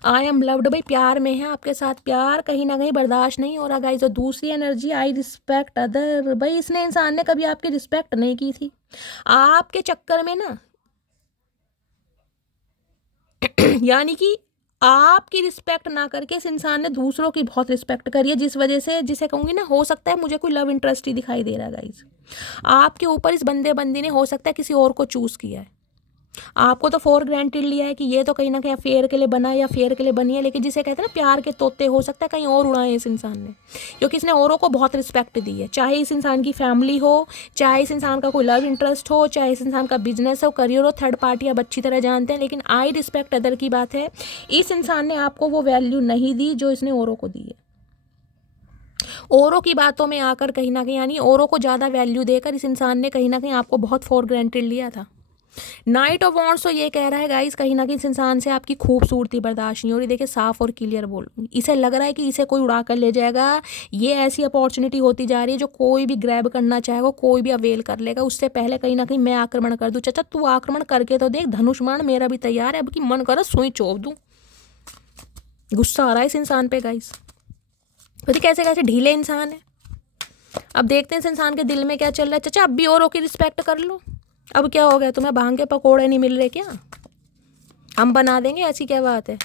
आई एम लव्ड, भाई प्यार में है आपके साथ, प्यार कहीं ना कहीं बर्दाश्त नहीं हो रहा गाइस। और दूसरी एनर्जी आई रिस्पेक्ट अदर, भाई इसने इंसान ने कभी आपकी रिस्पेक्ट नहीं की थी, आपके चक्कर में ना यानी कि आपकी रिस्पेक्ट ना करके इस इंसान ने दूसरों की बहुत रिस्पेक्ट करी है, जिस वजह से, जिसे कहूँगी ना, हो सकता है मुझे कोई लव इंटरेस्ट ही दिखाई दे रहा है गाइस आपके ऊपर। इस बंदे बंदी ने हो सकता है किसी और को चूज़ किया है, आपको तो फॉर ग्रांटेड लिया है कि ये तो कहीं ना कहीं अफेयर के लिए बना है या फेयर के लिए बनी है, लेकिन जिसे कहते हैं ना प्यार के तोते, हो सकता है कहीं और उड़ाए इस इंसान ने, क्योंकि इसने औरों को बहुत रिस्पेक्ट दी है, चाहे इस इंसान की फैमिली हो, चाहे इस इंसान का कोई लव इंटरेस्ट हो, चाहे इस इंसान का बिजनेस हो, करियर हो, थर्ड पार्टी आप अच्छी तरह जानते हैं, लेकिन आई रिस्पेक्ट अदर की बात है, इस इंसान ने आपको वो वैल्यू नहीं दी जो इसने औरों को दी है। औरों की बातों में आकर कहीं ना कहीं, यानी औरों को ज़्यादा वैल्यू देकर इस इंसान ने कहीं ना कहीं आपको बहुत फॉर ग्रांटेड लिया था। नाइट ऑफ वॉन्ट्स तो ये कह रहा है गाइस, कहीं ना कहीं इस इंसान से आपकी खूबसूरती बर्दाश्त नहीं हो रही। देखिए साफ और क्लियर बोलूँगी, इसे लग रहा है कि इसे कोई उड़ा कर ले जाएगा, ये ऐसी अपॉर्चुनिटी होती जा रही है जो कोई भी ग्रैब करना चाहेगा, कोई भी अवेल कर लेगा, उससे पहले कहीं ना कहीं मैं आक्रमण कर दूँ। चाचा तू आक्रमण करके तो देख, धनुष्मान मेरा भी तैयार है, अब की मन कर सुई चोप दूँ। गुस्सा आ रहा है इस इंसान पे गाइस, पता कैसे कैसे ढीले इंसान है। अब देखते हैं इस इंसान के दिल में क्या चल रहा है। चाचा अब भी औरों की रिस्पेक्ट कर लो, अब क्या हो गया, तुम्हें भांग के पकोड़े नहीं मिल रहे क्या, हम बना देंगे, ऐसी क्या बात है।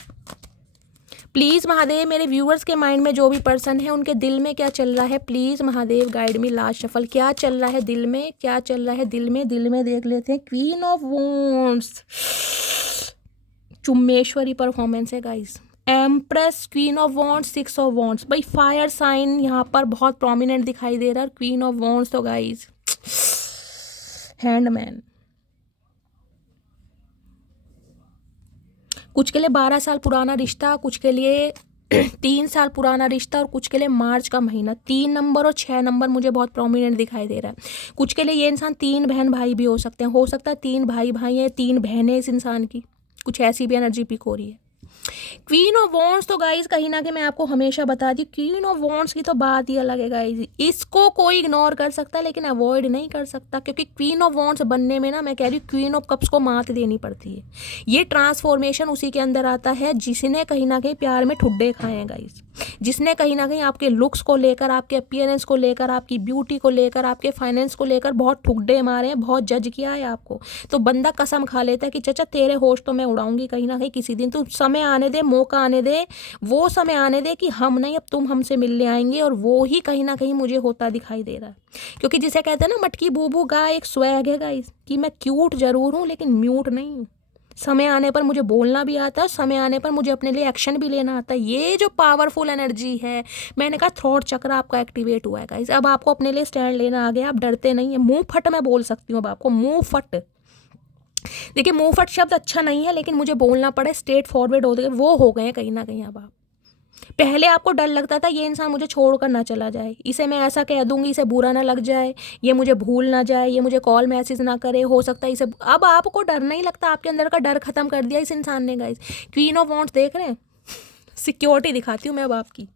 प्लीज़ महादेव, मेरे व्यूअर्स के माइंड में जो भी पर्सन है उनके दिल में क्या चल रहा है, please Mahadev guide me. Last shuffle, क्या चल रहा है दिल में, क्या चल रहा है दिल में, दिल में देख लेते हैं। क्वीन ऑफ वॉन्ड्स, चुम्मेश्वरी परफॉर्मेंस है guys. Empress, queen of wands, six of wands, भाई फायर साइन यहाँ पर बहुत प्रोमिनेंट दिखाई दे रहा है। क्वीन ऑफ वॉन्ड्स तो गाइस हैंडमैन, कुछ के लिए 12 साल पुराना रिश्ता, कुछ के लिए 3 साल पुराना रिश्ता, और कुछ के लिए मार्च का महीना। 3 नंबर और 6 नंबर मुझे बहुत प्रोमिनेंट दिखाई दे रहा है। कुछ के लिए ये इंसान 3 बहन भाई भी हो सकते हैं, हो सकता है 3 भाई भाई हैं, 3 बहनें इस इंसान की, कुछ ऐसी भी एनर्जी पिक हो रही है। क्वीन ऑफ वॉन्ड्स तो गाइज कहीं ना कहीं मैं आपको हमेशा बता दी, क्वीन ऑफ वॉन्ड्स की तो बात ही अलग है गाइज, इसको कोई इग्नोर कर सकता है लेकिन अवॉइड नहीं कर सकता, क्योंकि क्वीन ऑफ वॉन्ड्स बनने में ना, मैं कह रही हूँ क्वीन ऑफ कप्स को मात देनी पड़ती है। ये ट्रांसफॉर्मेशन उसी के अंदर आता है जिसने कहीं ना कहीं प्यार में ठुड्डे खाए हैं गाइज, जिसने कहीं ना कहीं आपके लुक्स को लेकर, आपके अपीयरेंस को लेकर, आपकी ब्यूटी को लेकर, आपके फाइनेंस को लेकर बहुत ठुड्डे मारे हैं, बहुत जज किया है आपको। तो बंदा कसम खा लेता है कि चाचा तेरे होश तो मैं उड़ाऊंगी कहीं ना कहीं किसी दिन, तू समय आने दे, मौका आने दे, वो समय आने दे कि हम नहीं अब तुम हमसे मिलने आएंगे। और वो ही कहीं ना कहीं मुझे होता दिखाई दे रहा है, क्योंकि जिसे कहते हैं ना मटकी बूबू गाय, एक स्वैग है गाइस कि मैं क्यूट जरूर हूँ लेकिन म्यूट नहीं हूँ। समय आने पर मुझे बोलना भी आता है, समय आने पर मुझे अपने लिए एक्शन भी लेना आता है। ये जो पावरफुल एनर्जी है, मैंने कहा थ्रॉट चक्र आपका एक्टिवेट हुआ है गाइस, अब आपको अपने लिए स्टैंड लेना आ गया, आप डरते नहीं है। मुंह फट मैं बोल सकती हूँ अब आपको, मुंह फट। देखिए मुंह फट शब्द अच्छा नहीं है, लेकिन मुझे बोलना पड़े, स्ट्रेट फॉरवर्ड हो गए, वो हो गए कहीं ना कहीं अब आप। पहले आपको डर लगता था ये इंसान मुझे छोड़कर ना चला जाए, इसे मैं ऐसा कह दूंगी इसे बुरा ना लग जाए, ये मुझे भूल ना जाए, ये मुझे कॉल मैसेज ना करे, हो सकता है इसे। अब आपको डर नहीं लगता, आपके अंदर का डर खत्म कर दिया इस इंसान ने गाइस। क्वीन ऑफ वॉन्ड्स देख रहे हैं, सिक्योरिटी दिखाती हूँ मैं अब आपकी।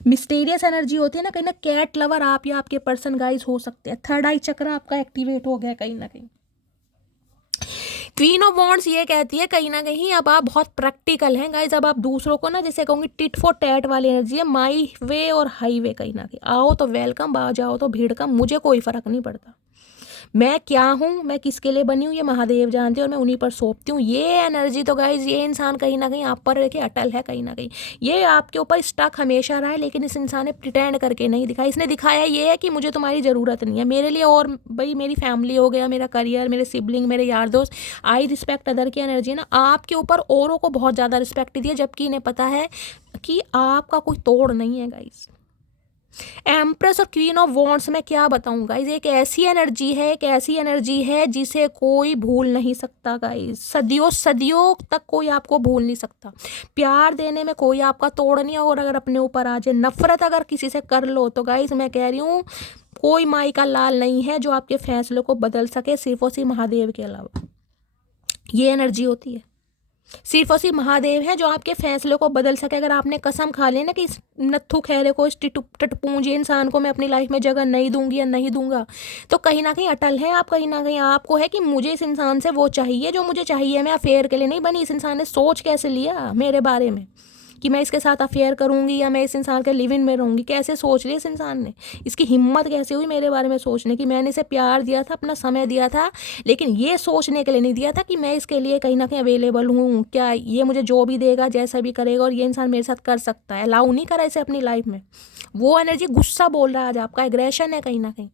मिस्टीरियस एनर्जी होती है ना, कहीं ना कैट लवर आप या आपके पर्सन गाइस हो सकते हैं। थर्ड आई चक्र आपका एक्टिवेट हो गया कहीं ना कहीं। क्वीन ऑफ वॉन्ड्स ये कहती है कहीं ना कहीं अब आप बहुत प्रैक्टिकल हैं गाइज, अब आप दूसरों को ना, जैसे कहूँगी टिट फॉर टैट वाली एनर्जी है, माई वे और हाईवे कहीं ना कहीं। आओ तो वेलकम, आ जाओ तो भीड़ कम, मुझे कोई फर्क नहीं पड़ता, मैं क्या हूँ, मैं किसके लिए बनी हूँ, ये महादेव जानते हैं, और मैं उन्हीं पर सौंपती हूँ। ये एनर्जी तो गाइज, ये इंसान कहीं ना कहीं आप पर रखे अटल है कहीं ना कहीं, ये आपके ऊपर स्टक हमेशा रहा है, लेकिन इस इंसान ने प्रिटेंड करके नहीं दिखाया। इसने दिखाया ये है कि मुझे तुम्हारी ज़रूरत नहीं है, मेरे लिए और भाई मेरी फैमिली हो गया, मेरा करियर, मेरे सिबलिंग, मेरे यार दोस्त। आई रिस्पेक्ट अदर की एनर्जी ना आपके ऊपर औरों को बहुत ज़्यादा रिस्पेक्ट दी है, जबकि इन्हें पता है कि आपका कोई तोड़ नहीं है गाइज। एम्प्रेस और क्वीन ऑफ वॉन्ड्स में क्या बताऊं गाइज, एक ऐसी एनर्जी है, एक ऐसी एनर्जी है जिसे कोई भूल नहीं सकता गाइज, सदियों सदियों तक कोई आपको भूल नहीं सकता। प्यार देने में कोई आपका तोड़ नहीं है, और अगर अपने ऊपर आ जाए, नफरत अगर किसी से कर लो तो गाइज मैं कह रही हूँ कोई माई का लाल नहीं है जो आपके फैसलों को बदल सके, सिर्फ और सिर्फ महादेव के अलावा। ये एनर्जी होती है। सिर्फ और सिर्फ महादेव है जो आपके फैसले को बदल सके। अगर आपने कसम खा ली ना कि इस नत्थु खैरे को, इस टटपूंजी इंसान को मैं अपनी लाइफ में जगह नहीं दूंगी या नहीं दूंगा, तो कहीं ना कहीं अटल है आप, कहीं ना कहीं आपको है कि मुझे इस इंसान से वो चाहिए जो मुझे चाहिए। मैं अफेयर के लिए नहीं बनी। इस इंसान ने सोच कैसे लिया मेरे बारे में कि मैं इसके साथ अफेयर करूंगी या मैं इस इंसान के लिव इन में रहूंगी? कैसे सोच लिया इस इंसान ने? इसकी हिम्मत कैसे हुई मेरे बारे में सोचने की? मैंने इसे प्यार दिया था, अपना समय दिया था, लेकिन ये सोचने के लिए नहीं दिया था कि मैं इसके लिए कहीं ना कहीं अवेलेबल हूँ, क्या ये मुझे जो भी देगा, जैसा भी करेगा, और ये इंसान मेरे साथ कर सकता है। अलाउ नहीं करा इसे अपनी लाइफ में। वो एनर्जी गुस्सा बोल रहा है आज आपका, एग्रेशन है कहीं ना कहीं।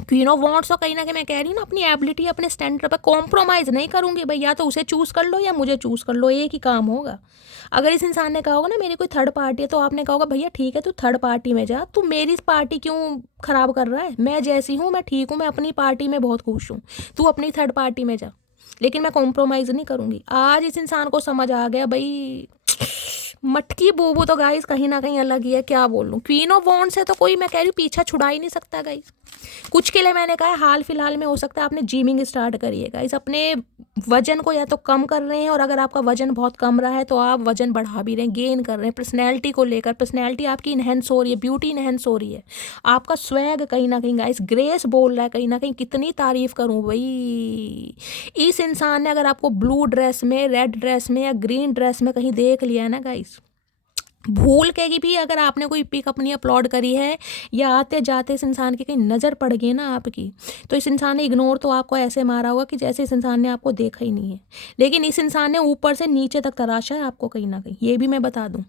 क्वीन ऑफ वॉन्ड्स, और कहीं ना कहीं मैं कह रही हूँ ना, अपनी एबिलिटी, अपने स्टैंडर्ड पर कॉम्प्रोमाइज़ नहीं करूँगी भाई। या तो उसे चूज़ कर लो या मुझे चूज़ कर लो, एक ही काम होगा। अगर इस इंसान ने कहा होगा ना मेरी कोई थर्ड पार्टी है, तो आपने कहा होगा भैया ठीक है तू थर्ड पार्टी में जा, तू मेरी पार्टी क्यों ख़राब कर रहा है? मैं जैसी हूँ मैं ठीक हूँ, मैं अपनी पार्टी में बहुत खुश हूँ, तू अपनी थर्ड पार्टी में जा, लेकिन मैं कॉम्प्रोमाइज़ नहीं करूँगी। आज इस इंसान को समझ आ गया भाई, मटकी बूबू तो गाइस कहीं ना कहीं अलग ही है। क्या बोलूं, क्वीन ऑफ वॉन्ड्स है तो कोई, मैं कह रही हूँ, पीछा छुड़ा ही नहीं सकता गाइस। कुछ के लिए मैंने कहा हाल फिलहाल में हो सकता है आपने जिमिंग स्टार्ट करिए गाइस, अपने वजन को या तो कम कर रहे हैं, और अगर आपका वजन बहुत कम रहा है तो आप वजन बढ़ा भी रहे हैं, गेन कर रहे हैं। पर्सनैलिटी को लेकर, पर्सनैलिटी आपकी इनहेंस हो रही है, ब्यूटी इनहेंस हो रही है, आपका स्वैग कहीं ना कहीं गाइस, ग्रेस बोल रहा है कहीं ना कहीं। कितनी तारीफ करूं भाई, इस इंसान ने अगर आपको ब्लू ड्रेस में, रेड ड्रेस में या ग्रीन ड्रेस में कहीं देख लिया है ना गाइस, भूल के भी अगर आपने कोई पिक अपनी अपलोड करी है या आते जाते इस इंसान की कहीं नज़र पड़ गई ना आपकी, तो इस इंसान ने इग्नोर तो आपको ऐसे मारा होगा कि जैसे इस इंसान ने आपको देखा ही नहीं है। लेकिन इस इंसान ने ऊपर से नीचे तक तराशा है आपको कहीं ना कहीं, ये भी मैं बता दूं।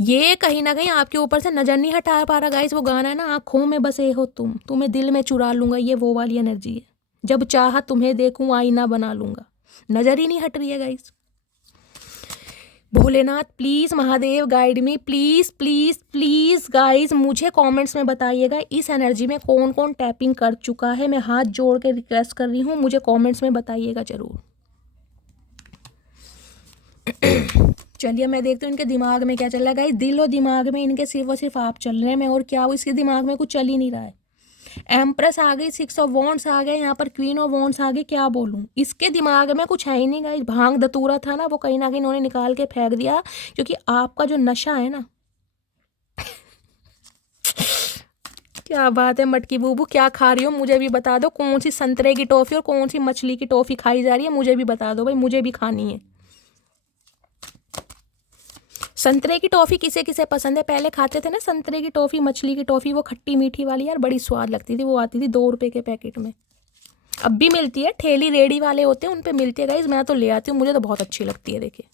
ये कहीं ना कहीं आपके ऊपर से नज़र नहीं हटा पा रहा गाइस। वो गाना है ना, आंखों में बसे हो तुम, तुम्हें दिल में चुरा लूंगा, ये वो वाली एनर्जी है। जब चाहा तुम्हें देखूं आईना बना लूंगा, नज़र ही नहीं हट रही है guys. Bholenath please, Mahadev guide me, please please please guys, मुझे कमेंट्स में बताइएगा इस एनर्जी में कौन कौन टैपिंग कर चुका है। मैं हाथ जोड़ के रिक्वेस्ट कर रही हूँ, मुझे कमेंट्स में बताइएगा ज़रूर। चलिए मैं देखती हूँ इनके दिमाग में क्या चल रहा है गाइस। दिल और दिमाग में इनके सिर्फ और सिर्फ आप चल रहे हैं, मैं और क्या हो, इसके दिमाग में कुछ चल ही नहीं रहा है। एम्प्रेस आ गई, 6 ऑफ वॉन्ड्स आ गए, यहाँ पर क्वीन ऑफ वॉन्ड्स आ गए। क्या बोलूँ, इसके दिमाग में कुछ है ही नहीं गाइस। भांग धतूरा था ना, वो कहीं ना कहीं इन्होंने निकाल के फेंक दिया, क्योंकि आपका जो नशा है ना क्या बात है मटकी बूबू, क्या खा रही हो मुझे भी बता दो। कौन सी संतरे की टॉफ़ी और कौन सी मछली की टॉफ़ी खाई जा रही है, मुझे भी बता दो भाई, मुझे भी खानी है। संतरे की टॉफ़ी किसे किसे पसंद है? पहले खाते थे ना संतरे की टॉफ़ी, मछली की टॉफ़ी, वो खट्टी मीठी वाली यार, बड़ी स्वाद लगती थी। वो आती थी 2 रुपये के पैकेट में, अब भी मिलती है, ठेली रेडी वाले होते हैं उन पे मिलती है गाइज। मैं तो ले आती हूँ, मुझे तो बहुत अच्छी लगती है। देखिए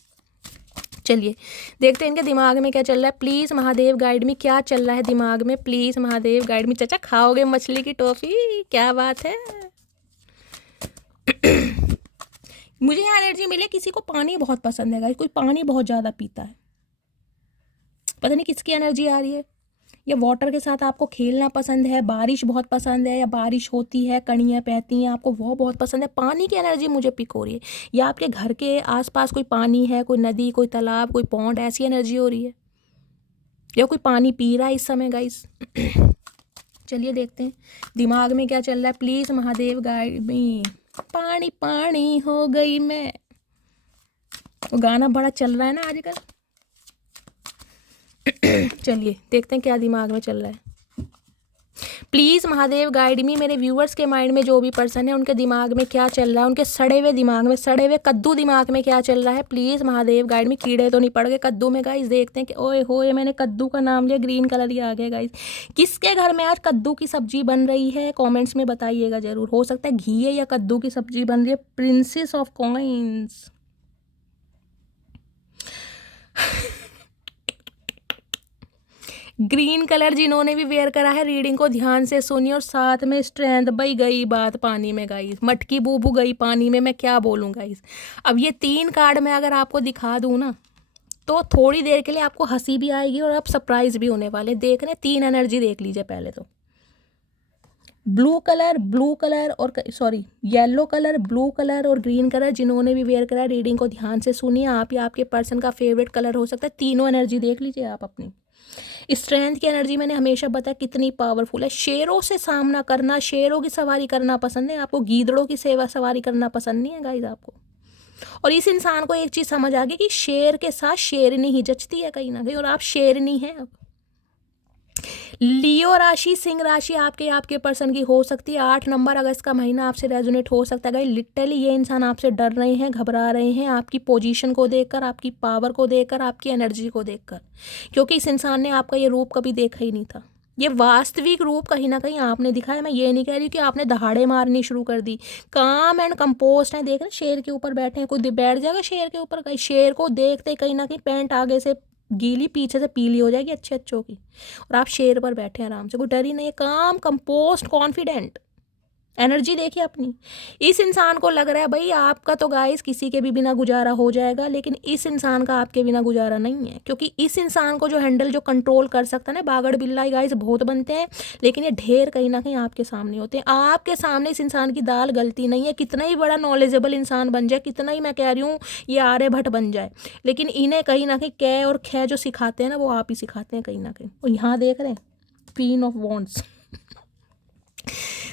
चलिए देखते हैं इनके दिमाग में क्या चल रहा है। प्लीज़ महादेव गाइड में, क्या चल रहा है दिमाग में, प्लीज़ महादेव गाइड में। चाचा खाओगे मछली की टॉफ़ी? क्या बात है। मुझे यहाँ एनर्जी मिले, किसी को पानी बहुत पसंद है गाइज, कोई पानी बहुत ज़्यादा पीता है, पता नहीं किसकी एनर्जी आ रही है। या वाटर के साथ आपको खेलना पसंद है, बारिश बहुत पसंद है, या बारिश होती है कणियाँ बहती हैं आपको वो बहुत पसंद है। पानी की एनर्जी मुझे पिक हो रही है, या आपके घर के आसपास कोई पानी है, कोई नदी, कोई तालाब, कोई पॉन्ड, ऐसी एनर्जी हो रही है, या कोई पानी पी रहा है इस समय गाइस। चलिए देखते हैं दिमाग में क्या चल रहा है। प्लीज़ महादेव गाइड मी। पानी पानी हो गई मैं, वो गाना बड़ा चल रहा है ना आजकल। चलिए देखते हैं क्या दिमाग में चल रहा है। प्लीज़ महादेव गाइड मी, मेरे व्यूअर्स के माइंड में जो भी पर्सन है उनके दिमाग में क्या चल रहा है, उनके सड़े हुए दिमाग में, सड़े हुए कद्दू दिमाग में क्या चल रहा है। प्लीज़ महादेव गाइड मी। कीड़े तो नहीं पड़ गए कद्दू में गाइस? देखते हैं कि ओए होए मैंने कद्दू का नाम लिया, ग्रीन कलर ही आ गया गाइस। किसके घर में आज कद्दू की सब्जी बन रही है, कॉमेंट्स में बताइएगा ज़रूर। हो सकता है घी या कद्दू की सब्जी बन रही है। Princess of coins, green colour जिन्होंने भी वेयर करा है, रीडिंग को ध्यान से सुनिए और साथ में स्ट्रेंथ। भाई गई बात पानी में गाइस, मटकी बूबू गई पानी में, मैं क्या बोलूँ गाइस। अब ये 3 कार्ड मैं अगर आपको दिखा दूँ ना, तो थोड़ी देर के लिए आपको हंसी भी आएगी और आप सरप्राइज भी होने वाले। देख रहे 3 एनर्जी देख लीजिए पहले तो। ब्लू कलर और sorry yellow colour, blue colour और ग्रीन कलर जिन्होंने भी वेयर करा, रीडिंग को ध्यान से सुनिए। आप या आपके पर्सन का फेवरेट कलर हो सकता है। तीनों एनर्जी देख लीजिए आप अपनी। स्ट्रेंथ की एनर्जी मैंने हमेशा बताया कितनी पावरफुल है। शेरों से सामना करना, शेरों की सवारी करना पसंद है आपको, गीदड़ों की सेवा सवारी करना पसंद नहीं है गाइस आपको। और इस इंसान को एक चीज़ समझ आ गई कि शेर के साथ शेरनी ही जचती है कहीं ना कहीं, और आप शेरनी हैं अब। लियो राशि, सिंह राशि आपके आपके पर्सन की हो सकती है। 8 नंबर अगस्त का महीना आपसे रेजोनेट हो सकता है गाइस। लिटरली ये इंसान आपसे डर रहे हैं, घबरा रहे हैं आपकी पोजीशन को देखकर, आपकी पावर को देखकर, आपकी एनर्जी को देखकर, क्योंकि इस इंसान ने आपका ये रूप कभी देखा ही नहीं था। ये वास्तविक रूप कहीं ना कहीं आपने दिखाया। मैं ये नहीं कह रही कि आपने दहाड़े मारनी शुरू कर दी। काम एंड कंपोस्ट है। देख रहे शेर के ऊपर बैठे हैं, कोई बैठ जाएगा शेर के ऊपर? कहीं शेर को देखते कहीं ना कहीं पैंट आगे से गीली पीछे से पीली हो जाएगी अच्छे अच्छों की, और आप शेर पर बैठे हैं आराम से, कोई डर ही नहीं है। काम कंपोस्ट कॉन्फिडेंट एनर्जी देखिए अपनी। इस इंसान को लग रहा है भाई आपका तो गाइस किसी के भी बिना गुजारा हो जाएगा, लेकिन इस इंसान का आपके बिना गुजारा नहीं है, क्योंकि इस इंसान को जो हैंडल जो कंट्रोल कर सकता है ना, बागड़ बिल्ला गाइस बहुत बनते हैं, लेकिन ये ढेर कहीं ना कहीं आपके सामने होते हैं। आपके सामने इस इंसान की दाल गलती नहीं है, कितना ही बड़ा नॉलेजेबल इंसान बन जाए, कितना ही मैं कह रही हूँ ये आर्यभट्ट बन जाए, लेकिन इन्हें कहीं ना कहीं कै और खे जो सिखाते हैं ना, वो आप ही सिखाते हैं कहीं ना कहीं। और यहाँ देख रहे हैं क्वीन ऑफ वॉन्ड्स।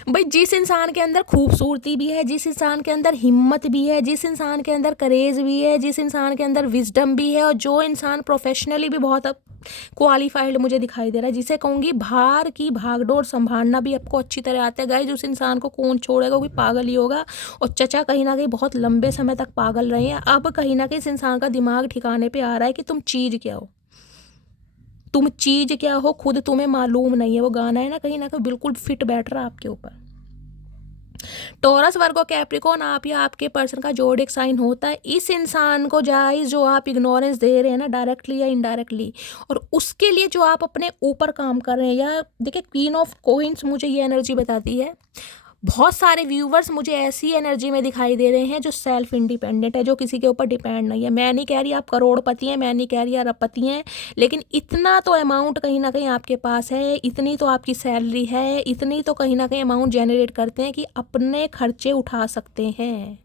भाई जिस इंसान के अंदर खूबसूरती भी है, जिस इंसान के अंदर हिम्मत भी है, जिस इंसान के अंदर करेज भी है, जिस इंसान के अंदर विजडम भी है, और जो इंसान प्रोफेशनली भी बहुत अब क्वालिफाइड मुझे दिखाई दे रहा है, जिसे कहूँगी बाहर की भागदौड़ संभालना भी आपको अच्छी तरह आता है गाइस, उस इंसान को कौन छोड़ेगा, कोई पागल ही होगा। और चचा कहीं ना कहीं बहुत लंबे समय तक पागल रहे हैं, अब कहीं ना कहीं इस इंसान का दिमाग ठिकाने पे आ रहा है कि तुम चीज़ क्या हो, तुम चीज़ क्या हो खुद तुम्हें मालूम नहीं है। वो गाना है ना कहीं ना कहीं बिल्कुल फिट बैठ रहा है आपके ऊपर। टॉरस, वर्गो, कैप्रिकॉर्न आप या आपके पर्सन का जोडिक साइन होता है। इस इंसान को जाइज जो आप इग्नोरेंस दे रहे हैं ना, डायरेक्टली या इनडायरेक्टली, और उसके लिए जो आप अपने ऊपर काम कर रहे हैं, या देखिए क्वीन ऑफ कॉइंस मुझे ये एनर्जी बताती है। बहुत सारे व्यूवर्स मुझे ऐसी एनर्जी में दिखाई दे रहे हैं जो सेल्फ इंडिपेंडेंट है, जो किसी के ऊपर डिपेंड नहीं है। मैं नहीं कह रही आप करोड़पति हैं, मैं नहीं कह रही आप अरबपति हैं, लेकिन इतना तो अमाउंट कहीं ना कहीं आपके पास है, इतनी तो आपकी सैलरी है, इतनी तो कहीं ना कहीं अमाउंट जनरेट करते हैं कि अपने खर्चे उठा सकते हैं।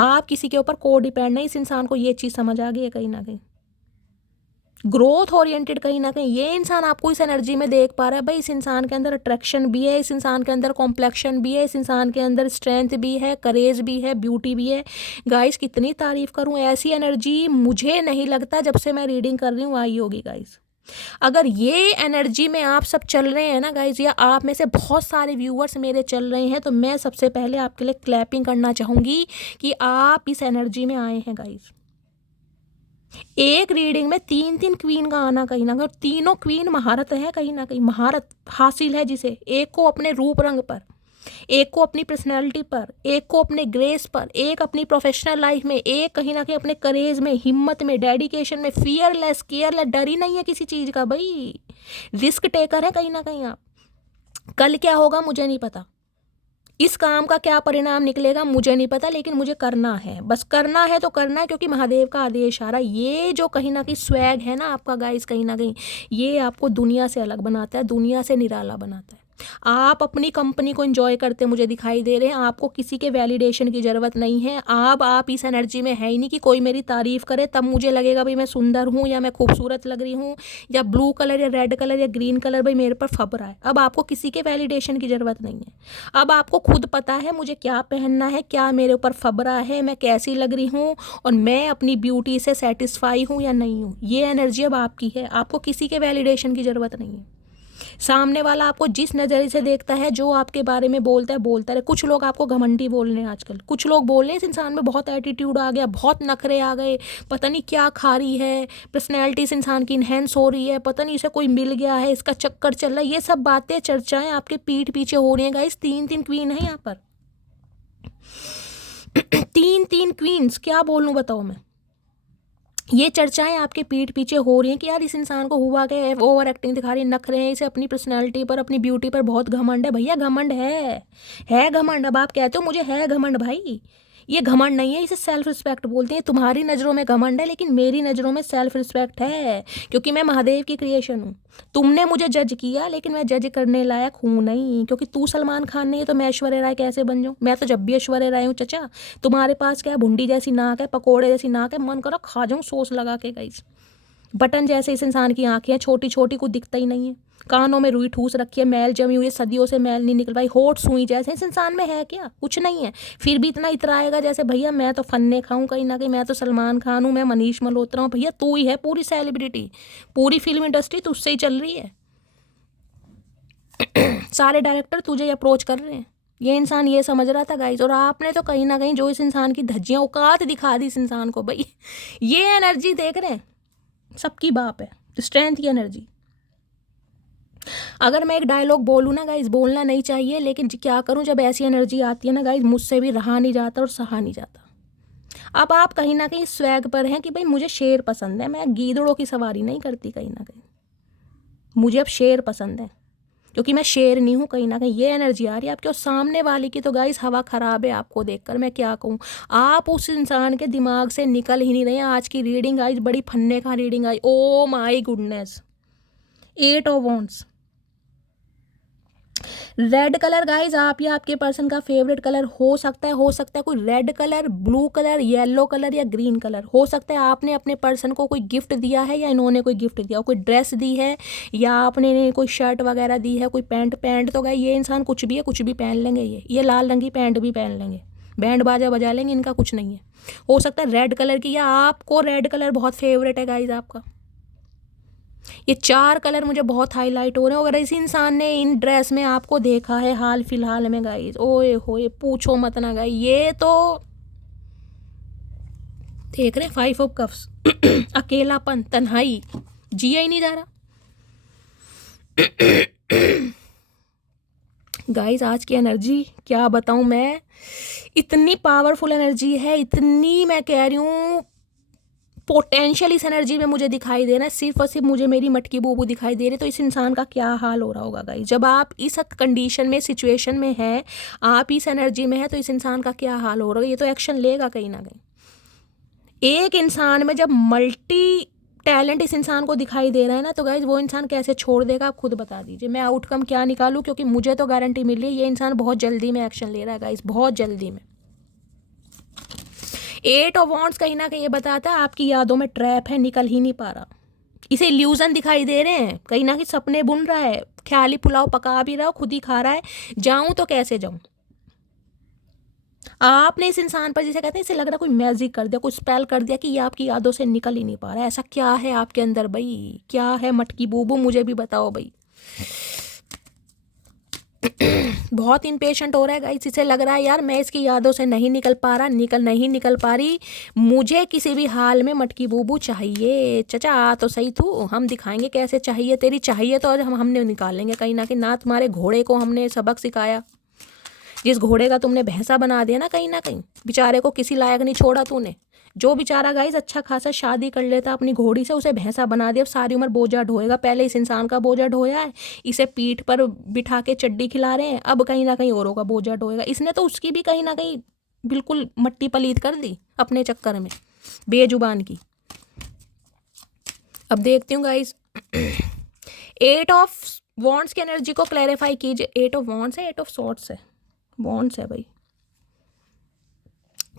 आप किसी के ऊपर को डिपेंड नहीं। इस इंसान को ये चीज़ समझ आ गई है कहीं ना कहीं। ग्रोथ ओरिएंटेड कहीं ना कहीं ये इंसान आपको इस एनर्जी में देख पा रहा है। भाई इस इंसान के अंदर अट्रैक्शन भी है, इस इंसान के अंदर कॉम्प्लेक्शन भी है, इस इंसान के अंदर स्ट्रेंथ भी है, करेज भी है, ब्यूटी भी है। गाइस कितनी तारीफ करूं, ऐसी एनर्जी मुझे नहीं लगता जब से मैं रीडिंग कर रही हूँ आई होगी गाइस। अगर ये एनर्जी में आप सब चल रहे हैं ना गाइज, या आप में से बहुत सारे व्यूअर्स मेरे चल रहे हैं, तो मैं सबसे पहले आपके लिए क्लैपिंग करना चाहूँगी कि आप इस एनर्जी में आए हैं गाइज। एक रीडिंग में 3 क्वीन का आना कहीं ना कहीं, तीनों क्वीन महारत है कहीं ना कहीं, महारत हासिल है जिसे, एक को अपने रूप रंग पर, एक को अपनी पर्सनैलिटी पर, एक को अपने ग्रेस पर, एक अपनी प्रोफेशनल लाइफ में, एक कहीं ना कहीं अपने करेज में, हिम्मत में, डेडिकेशन में, फियरलेस, केयरलेस, डर ही नहीं है किसी चीज़ का भाई, रिस्क टेकर है कहीं ना कहीं आप। कल क्या होगा मुझे नहीं पता, इस काम का क्या परिणाम निकलेगा मुझे नहीं पता, लेकिन मुझे करना है, बस करना है तो करना है, क्योंकि महादेव का आदेश आ रहा है। ये जो कहीं ना कहीं स्वैग है ना आपका गाइस, कहीं ना कहीं ये आपको दुनिया से अलग बनाता है, दुनिया से निराला बनाता है। आप अपनी कंपनी को एंजॉय करते मुझे दिखाई दे रहे हैं, आपको किसी के वैलिडेशन की ज़रूरत नहीं है। आप इस एनर्जी में है ही नहीं कि कोई मेरी तारीफ़ करे तब मुझे लगेगा भाई मैं सुंदर हूँ या मैं खूबसूरत लग रही हूँ, या ब्लू कलर या रेड कलर या ग्रीन कलर भाई मेरे पर फब रहा है। अब आपको किसी के वैलिडेशन की ज़रूरत नहीं है। अब आपको खुद पता है मुझे क्या पहनना है, क्या मेरे ऊपर फब रहा है, मैं कैसी लग रही हूँ, और मैं अपनी ब्यूटी से सेटिस्फाई हूँ या नहीं हूँ। ये एनर्जी अब आपकी है, आपको किसी के वैलिडेशन की ज़रूरत नहीं है। सामने वाला आपको जिस नज़रिए से देखता है, जो आपके बारे में बोलता है बोलता रहे। कुछ लोग आपको घमंडी बोल रहे हैं आजकल, कुछ लोग बोल रहे हैं इस इंसान में बहुत एटीट्यूड आ गया, बहुत नखरे आ गए, पता नहीं क्या खा रही है, पर्सनैलिटी इस इंसान की इन्हेंस हो रही है, पता नहीं इसे कोई मिल गया है, इसका चक्कर चल रहा है। ये सब बातें चर्चाएं आपके पीठ पीछे हो रही हैं गाइस। 3 क्वीन है यहाँ पर। 3 क्वींस, क्या बोलूँ बताओ मैं। ये चर्चाएं आपके पीठ पीछे हो रही हैं कि यार इस इंसान को हुआ क्या, ओवर एक्टिंग दिखा रही है, नखरे हैं, इसे अपनी पर्सनालिटी पर, अपनी ब्यूटी पर बहुत घमंड है। भैया घमंड है घमंड। अब आप कहते हो मुझे है घमंड, भाई ये घमंड नहीं है, इसे सेल्फ रिस्पेक्ट बोलते हैं। तुम्हारी नज़रों में घमंड है, लेकिन मेरी नज़रों में सेल्फ रिस्पेक्ट है, क्योंकि मैं महादेव की क्रिएशन हूँ। तुमने मुझे जज किया, लेकिन मैं जज करने लायक हूँ नहीं, क्योंकि तू सलमान खान नहीं है तो मैं ऐश्वर्या राय कैसे बन जाऊँ। मैं तो जब भी ऐश्वर्या राय हूँ चचा। तुम्हारे पास क्या है, भुंडी जैसी नाक है, पकोड़े जैसी नाक है, मन करो खा जाऊँ सॉस लगा के गाइस। बटन जैसे इस इंसान की आंखें हैं, छोटी छोटी, कुछ दिखता ही नहीं है। कानों में रुई ठूस रखी है, मैल जमी हुई है, सदियों से मैल नहीं निकल पाई। होठ सुई जैसे, इस इंसान में है क्या? कुछ नहीं है। फिर भी इतना इतराएगा जैसे भैया मैं तो फन्ने खाऊं कहीं ना कहीं, मैं तो सलमान खान हूँ, मैं मनीष मल्होत्रा हूँ। भैया तू ही है पूरी सेलिब्रिटी, पूरी फिल्म इंडस्ट्री तुझसे ही चल रही है। सारे डायरेक्टर तुझे अप्रोच कर रहे हैं। ये इंसान ये समझ रहा था गाइज, और आपने तो कहीं ना कहीं जो इस इंसान की धज्जियां औकात दिखा दी इस इंसान को। भाई ये एनर्जी देख रहे हैं, सबकी बाप है, स्ट्रेंथ की एनर्जी। अगर मैं एक डायलॉग बोलूँ ना गाइज, बोलना नहीं चाहिए, लेकिन क्या करूँ, जब ऐसी एनर्जी आती है ना गाइज, मुझसे भी रहा नहीं जाता और सहा नहीं जाता। अब आप कहीं ना कहीं स्वैग पर हैं कि भाई मुझे शेर पसंद है, मैं गीदड़ों की सवारी नहीं करती। कहीं ना कहीं मुझे अब शेर पसंद है, क्योंकि मैं शेर नहीं हूँ। कहीं ना कहीं ये एनर्जी आ रही है आपके, और सामने वाले की तो गाइस हवा खराब है आपको देखकर। मैं क्या कहूँ, आप उस इंसान के दिमाग से निकल ही नहीं रहे। आज की रीडिंग आई, बड़ी फन्ने का reading I. Oh my goodness, 8 of wands, red colour guys आप या आपके पर्सन का फेवरेट कलर हो सकता है। कोई red colour, blue colour, yellow colour या ग्रीन कलर हो सकता है। आपने अपने पर्सन को कोई गिफ्ट दिया है, या इन्होंने कोई गिफ्ट दिया, कोई ड्रेस दी है, या आपने कोई शर्ट वगैरह दी है, कोई पैंट तो गाइज ये इंसान कुछ भी है, कुछ भी पहन लेंगे। ये लाल रंग की पैंट भी पहन लेंगे, बैंड बाजा बजा लेंगे, इनका कुछ नहीं है। हो सकता है रेड कलर की, या आपको रेड कलर बहुत फेवरेट है गाइज आपका। ये 4 कलर मुझे बहुत हाईलाइट हो रहे हैं। अगर इस इंसान ने इन ड्रेस में आपको देखा है हाल फिलहाल में गाइज, ओए होए पूछो मत ना गाइज, ये तो देख रहे 5 ऑफ कप्स, अकेलापन, तन्हाई, जिया ही नहीं जा रहा। गाइज आज की एनर्जी क्या बताऊं मैं, इतनी पावरफुल एनर्जी है, इतनी, मैं कह रही हूँ पोटेंशियल इस एनर्जी में मुझे दिखाई दे रहा है। सिर्फ और सिर्फ मुझे मेरी मटकी बूबू दिखाई दे रही है। तो इस इंसान का क्या हाल हो रहा होगा गाइस, जब आप इस कंडीशन में, सिचुएशन में है, आप इस एनर्जी में है, तो इस इंसान का क्या हाल हो रहा है। ये तो एक्शन लेगा कहीं ना कहीं। एक इंसान में जब मल्टी टैलेंट इस इंसान को दिखाई दे रहा है ना, तो गाइज वो इंसान कैसे छोड़ देगा आप खुद बता दीजिए। मैं आउटकम क्या निकालूं, क्योंकि मुझे तो गारंटी मिल रही है ये इंसान बहुत जल्दी में एक्शन ले रहा है गाइज, बहुत जल्दी में। 8 ऑफ वॉन्ड्स कहीं ना कहीं ये बताता है आपकी यादों में ट्रैप है, निकल ही नहीं पा रहा। इसे इल्यूजन दिखाई दे रहे हैं, कहीं ना कहीं सपने बुन रहा है, ख्याली पुलाव पका भी रहा हो, खुद ही खा रहा है। जाऊं तो कैसे जाऊं। आपने इस इंसान पर, जिसे कहते हैं, इसे लग रहा कोई मैजिक कर दिया, कोई स्पेल कर दिया कि ये आपकी यादों से निकल ही नहीं पा रहा है। ऐसा क्या है आपके अंदर भाई, क्या है मटकी बूबू, मुझे भी बताओ भाई। बहुत इम्पेशेंट हो रहा है गाइस, इसे लग रहा है यार मैं इसकी यादों से नहीं निकल पा रहा, नहीं निकल पा रही, मुझे किसी भी हाल में मटकी बूबू चाहिए। चचा आ तो सही तू, हम दिखाएंगे कैसे चाहिए तेरी, चाहिए तो आज हमने निकालेंगे कहीं ना कहीं। ना तुम्हारे घोड़े को हमने सबक सिखाया, जिस घोड़े का तुमने भैंसा बना दिया ना, कहीं ना कहीं बेचारे को किसी लायक नहीं छोड़ा तूने। जो बेचारा गाइस अच्छा खासा शादी कर लेता अपनी घोड़ी से, उसे भैंसा बना दिया, सारी उम्र बोझा ढोएगा। पहले इस इंसान का बोझा ढोया है, इसे पीठ पर बिठा के चड्डी खिला रहे हैं, अब कहीं ना कहीं औरों का बोझा ढोएगा। इसने तो उसकी भी कहीं ना कहीं बिल्कुल मट्टी पलीत कर दी अपने चक्कर में, बेजुबान की। अब देखती हूँ गाइस 8 ऑफ वॉन्ड्स की एनर्जी को क्लैरिफाई कीजिए। 8 ऑफ वॉन्ड्स है, 8 ऑफ सॉर्ड्स है, वॉन्ड्स है भाई।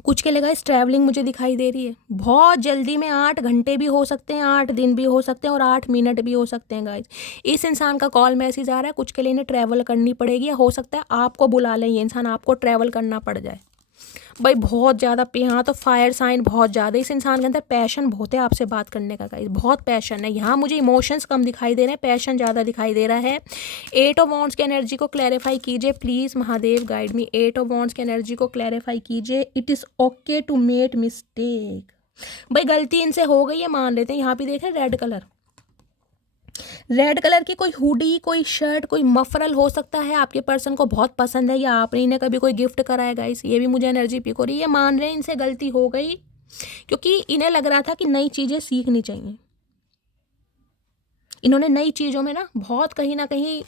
कुछ के लिए गाइस ट्रैवलिंग मुझे दिखाई दे रही है बहुत जल्दी में। 8 घंटे भी हो सकते हैं, 8 दिन भी हो सकते हैं, और 8 मिनट भी हो सकते हैं गाइस। इस इंसान का कॉल मैसेज आ रहा है, कुछ के लिए इन्हें ट्रैवल करनी पड़ेगी, या हो सकता है आपको बुला लें ये इंसान, आपको ट्रैवल करना पड़ जाए भाई। बहुत ज़्यादा यहाँ तो फायर साइन बहुत ज़्यादा, इस इंसान के अंदर पैशन बहुत है आपसे बात करने का गाइस, बहुत पैशन है। यहाँ मुझे इमोशंस कम दिखाई दे रहे हैं, पैशन ज़्यादा दिखाई दे रहा है। 8 ऑफ वॉन्ड्स की एनर्जी को क्लैरिफाई कीजिए please, Mahadev guide me. 8 of wands की एनर्जी को क्लैरिफाई कीजिए। It is okay to make mistake. भाई गलती इनसे हो गई है, मान लेते हैं। यहाँ पे देख रहे हैं रेड कलर की कोई हुडी, कोई शर्ट, कोई मफरल हो सकता है आपके पर्सन को बहुत पसंद है, या आपने इन्हें कभी कोई गिफ्ट कराया गाइस। ये भी मुझे एनर्जी पिक हो रही है। ये मान रहे हैं इनसे गलती हो गई, क्योंकि इन्हें लग रहा था कि नई चीज़ें सीखनी चाहिए। इन्होंने नई चीज़ों में ना बहुत कहीं ना कहीं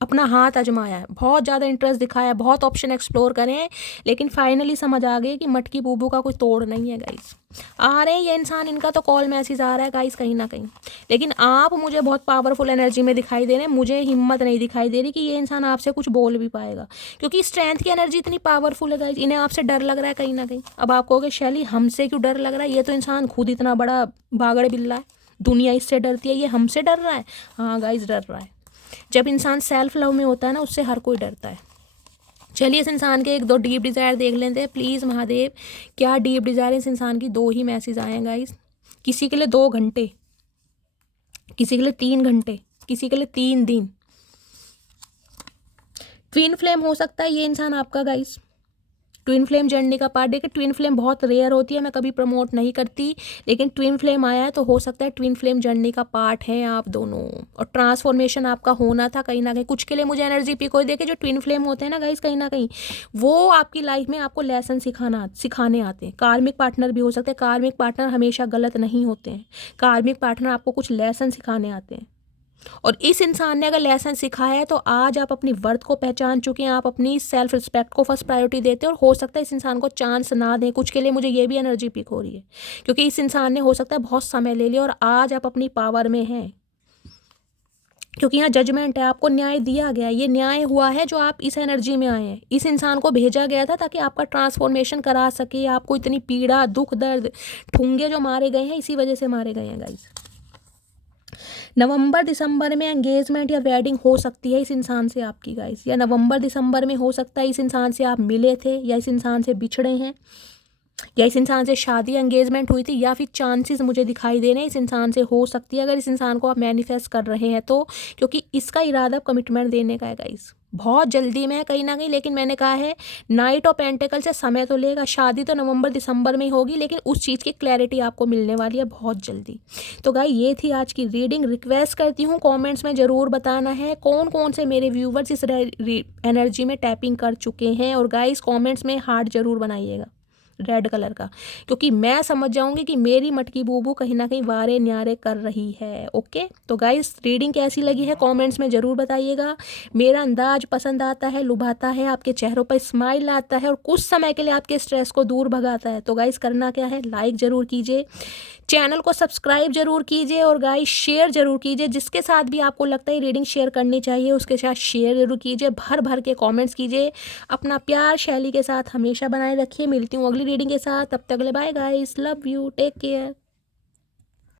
अपना हाथ आजमाया है, बहुत ज़्यादा इंटरेस्ट दिखाया है, बहुत ऑप्शन एक्सप्लोर करे हैं, लेकिन फाइनली समझ आ गई कि मटकी बूबू का कोई तोड़ नहीं है गाइस। आ रहे हैं ये इंसान, इनका तो कॉल मैसेज आ रहा है गाइस कहीं ना कहीं, लेकिन आप मुझे बहुत पावरफुल एनर्जी में दिखाई दे रहे हैं। मुझे हिम्मत नहीं दिखाई दे रही कि ये इंसान आपसे कुछ बोल भी पाएगा, क्योंकि स्ट्रेंथ की एनर्जी इतनी पावरफुल है गाइस। इन्हें आपसे डर लग रहा है कहीं ना कहीं। अब आप कहोगे शैली हमसे क्यों डर लग रहा है, ये तो इंसान खुद इतना बड़ा भागड़ बिल्ला है, दुनिया इससे डरती है, ये हमसे डर रहा है। हाँ गाइस, डर रहा है। जब इंसान सेल्फ लव में होता है ना, उससे हर कोई डरता है। चलिए इस इंसान के 1-2 डीप डिज़ायर देख लेते हैं। प्लीज़ महादेव, क्या डीप डिज़ायर है इस इंसान की? 2 ही मैसेज आए हैं गाइस। किसी के लिए 2 घंटे, किसी के लिए 3 घंटे, किसी के लिए 3 दिन। ट्विन फ्लेम हो सकता है ये इंसान आपका गाइस। ट्विन फ्लेम जर्नी का पार्ट। देखिए ट्विन फ्लेम बहुत रेयर होती है, मैं कभी प्रमोट नहीं करती, लेकिन ट्विन फ्लेम आया है तो हो सकता है ट्विन फ्लेम जर्नी का पार्ट है आप दोनों। और ट्रांसफॉर्मेशन आपका होना था कहीं ना कहीं। कुछ के लिए मुझे एनर्जी पिक हो। देखिए जो ट्विन फ्लेम होते हैं ना गाइस, कहीं ना कहीं वो आपकी लाइफ में आपको लेसन सिखाने आते हैं। कार्मिक पार्टनर भी हो सकते हैं। कार्मिक पार्टनर हमेशा गलत नहीं होते हैं। कार्मिक पार्टनर आपको कुछ लेसन सिखाने आते हैं। और इस इंसान ने अगर लेसन सिखाया है तो आज आप अपनी वर्थ को पहचान चुके हैं। आप अपनी सेल्फ रिस्पेक्ट को फर्स्ट प्रायोरिटी देते हैं। और हो सकता है इस इंसान को चांस ना दें। कुछ के लिए मुझे ये भी एनर्जी पिक हो रही है, क्योंकि इस इंसान ने हो सकता है बहुत समय ले लिया और आज आप अपनी पावर में हैं, क्योंकि यहाँ जजमेंट है। आपको न्याय दिया गया, ये न्याय हुआ है जो आप इस एनर्जी में आए हैं। इस इंसान को भेजा गया था ताकि आपका ट्रांसफॉर्मेशन करा सके। आपको इतनी पीड़ा, दुख, दर्द, ठुंगे जो मारे गए हैं इसी वजह से मारे गए हैं गाइस। नवंबर दिसंबर में एंगेजमेंट या वेडिंग हो सकती है इस इंसान से आपकी गाइस, या नवंबर दिसंबर में हो सकता है इस इंसान से आप मिले थे, या इस इंसान से बिछड़े हैं, या इस इंसान से शादी एंगेजमेंट हुई थी, या फिर चांसेस मुझे दिखाई दे रहे हैं इस इंसान से हो सकती है, अगर इस इंसान को आप मैनिफेस्ट कर रहे हैं तो, क्योंकि इसका इरादा कमिटमेंट देने का है गाइस। बहुत जल्दी में है कहीं ना कहीं, लेकिन मैंने कहा है नाइट ऑफ पेंटिकल से समय तो लेगा। शादी तो नवंबर दिसंबर में ही होगी, लेकिन उस चीज़ की क्लैरिटी आपको मिलने वाली है बहुत जल्दी। तो गाइस ये थी आज की रीडिंग। रिक्वेस्ट करती हूँ कमेंट्स में ज़रूर बताना है कौन कौन से मेरे व्यूवर्स इस एनर्जी में टैपिंग कर चुके हैं। और गाइस कमेंट्स में हार्ट ज़रूर बनाइएगा रेड कलर का, क्योंकि मैं समझ जाऊंगी कि मेरी मटकी बूबू कहीं ना कहीं वारे न्यारे कर रही है। ओके, तो गाइस रीडिंग कैसी लगी है कमेंट्स में ज़रूर बताइएगा। मेरा अंदाज पसंद आता है, लुभाता है, आपके चेहरों पर स्माइल आता है और कुछ समय के लिए आपके स्ट्रेस को दूर भगाता है। तो गाइस करना क्या है, लाइक ज़रूर कीजिए, चैनल को सब्सक्राइब जरूर कीजिए और गाइस शेयर जरूर कीजिए। जिसके साथ भी आपको लगता है रीडिंग शेयर करनी चाहिए उसके साथ शेयर जरूर कीजिए। भर भर के कमेंट्स कीजिए। अपना प्यार शैली के साथ हमेशा बनाए रखिए। मिलती हूँ अगली रीडिंग के साथ, तब तक के लिए bye guys, love you, take care.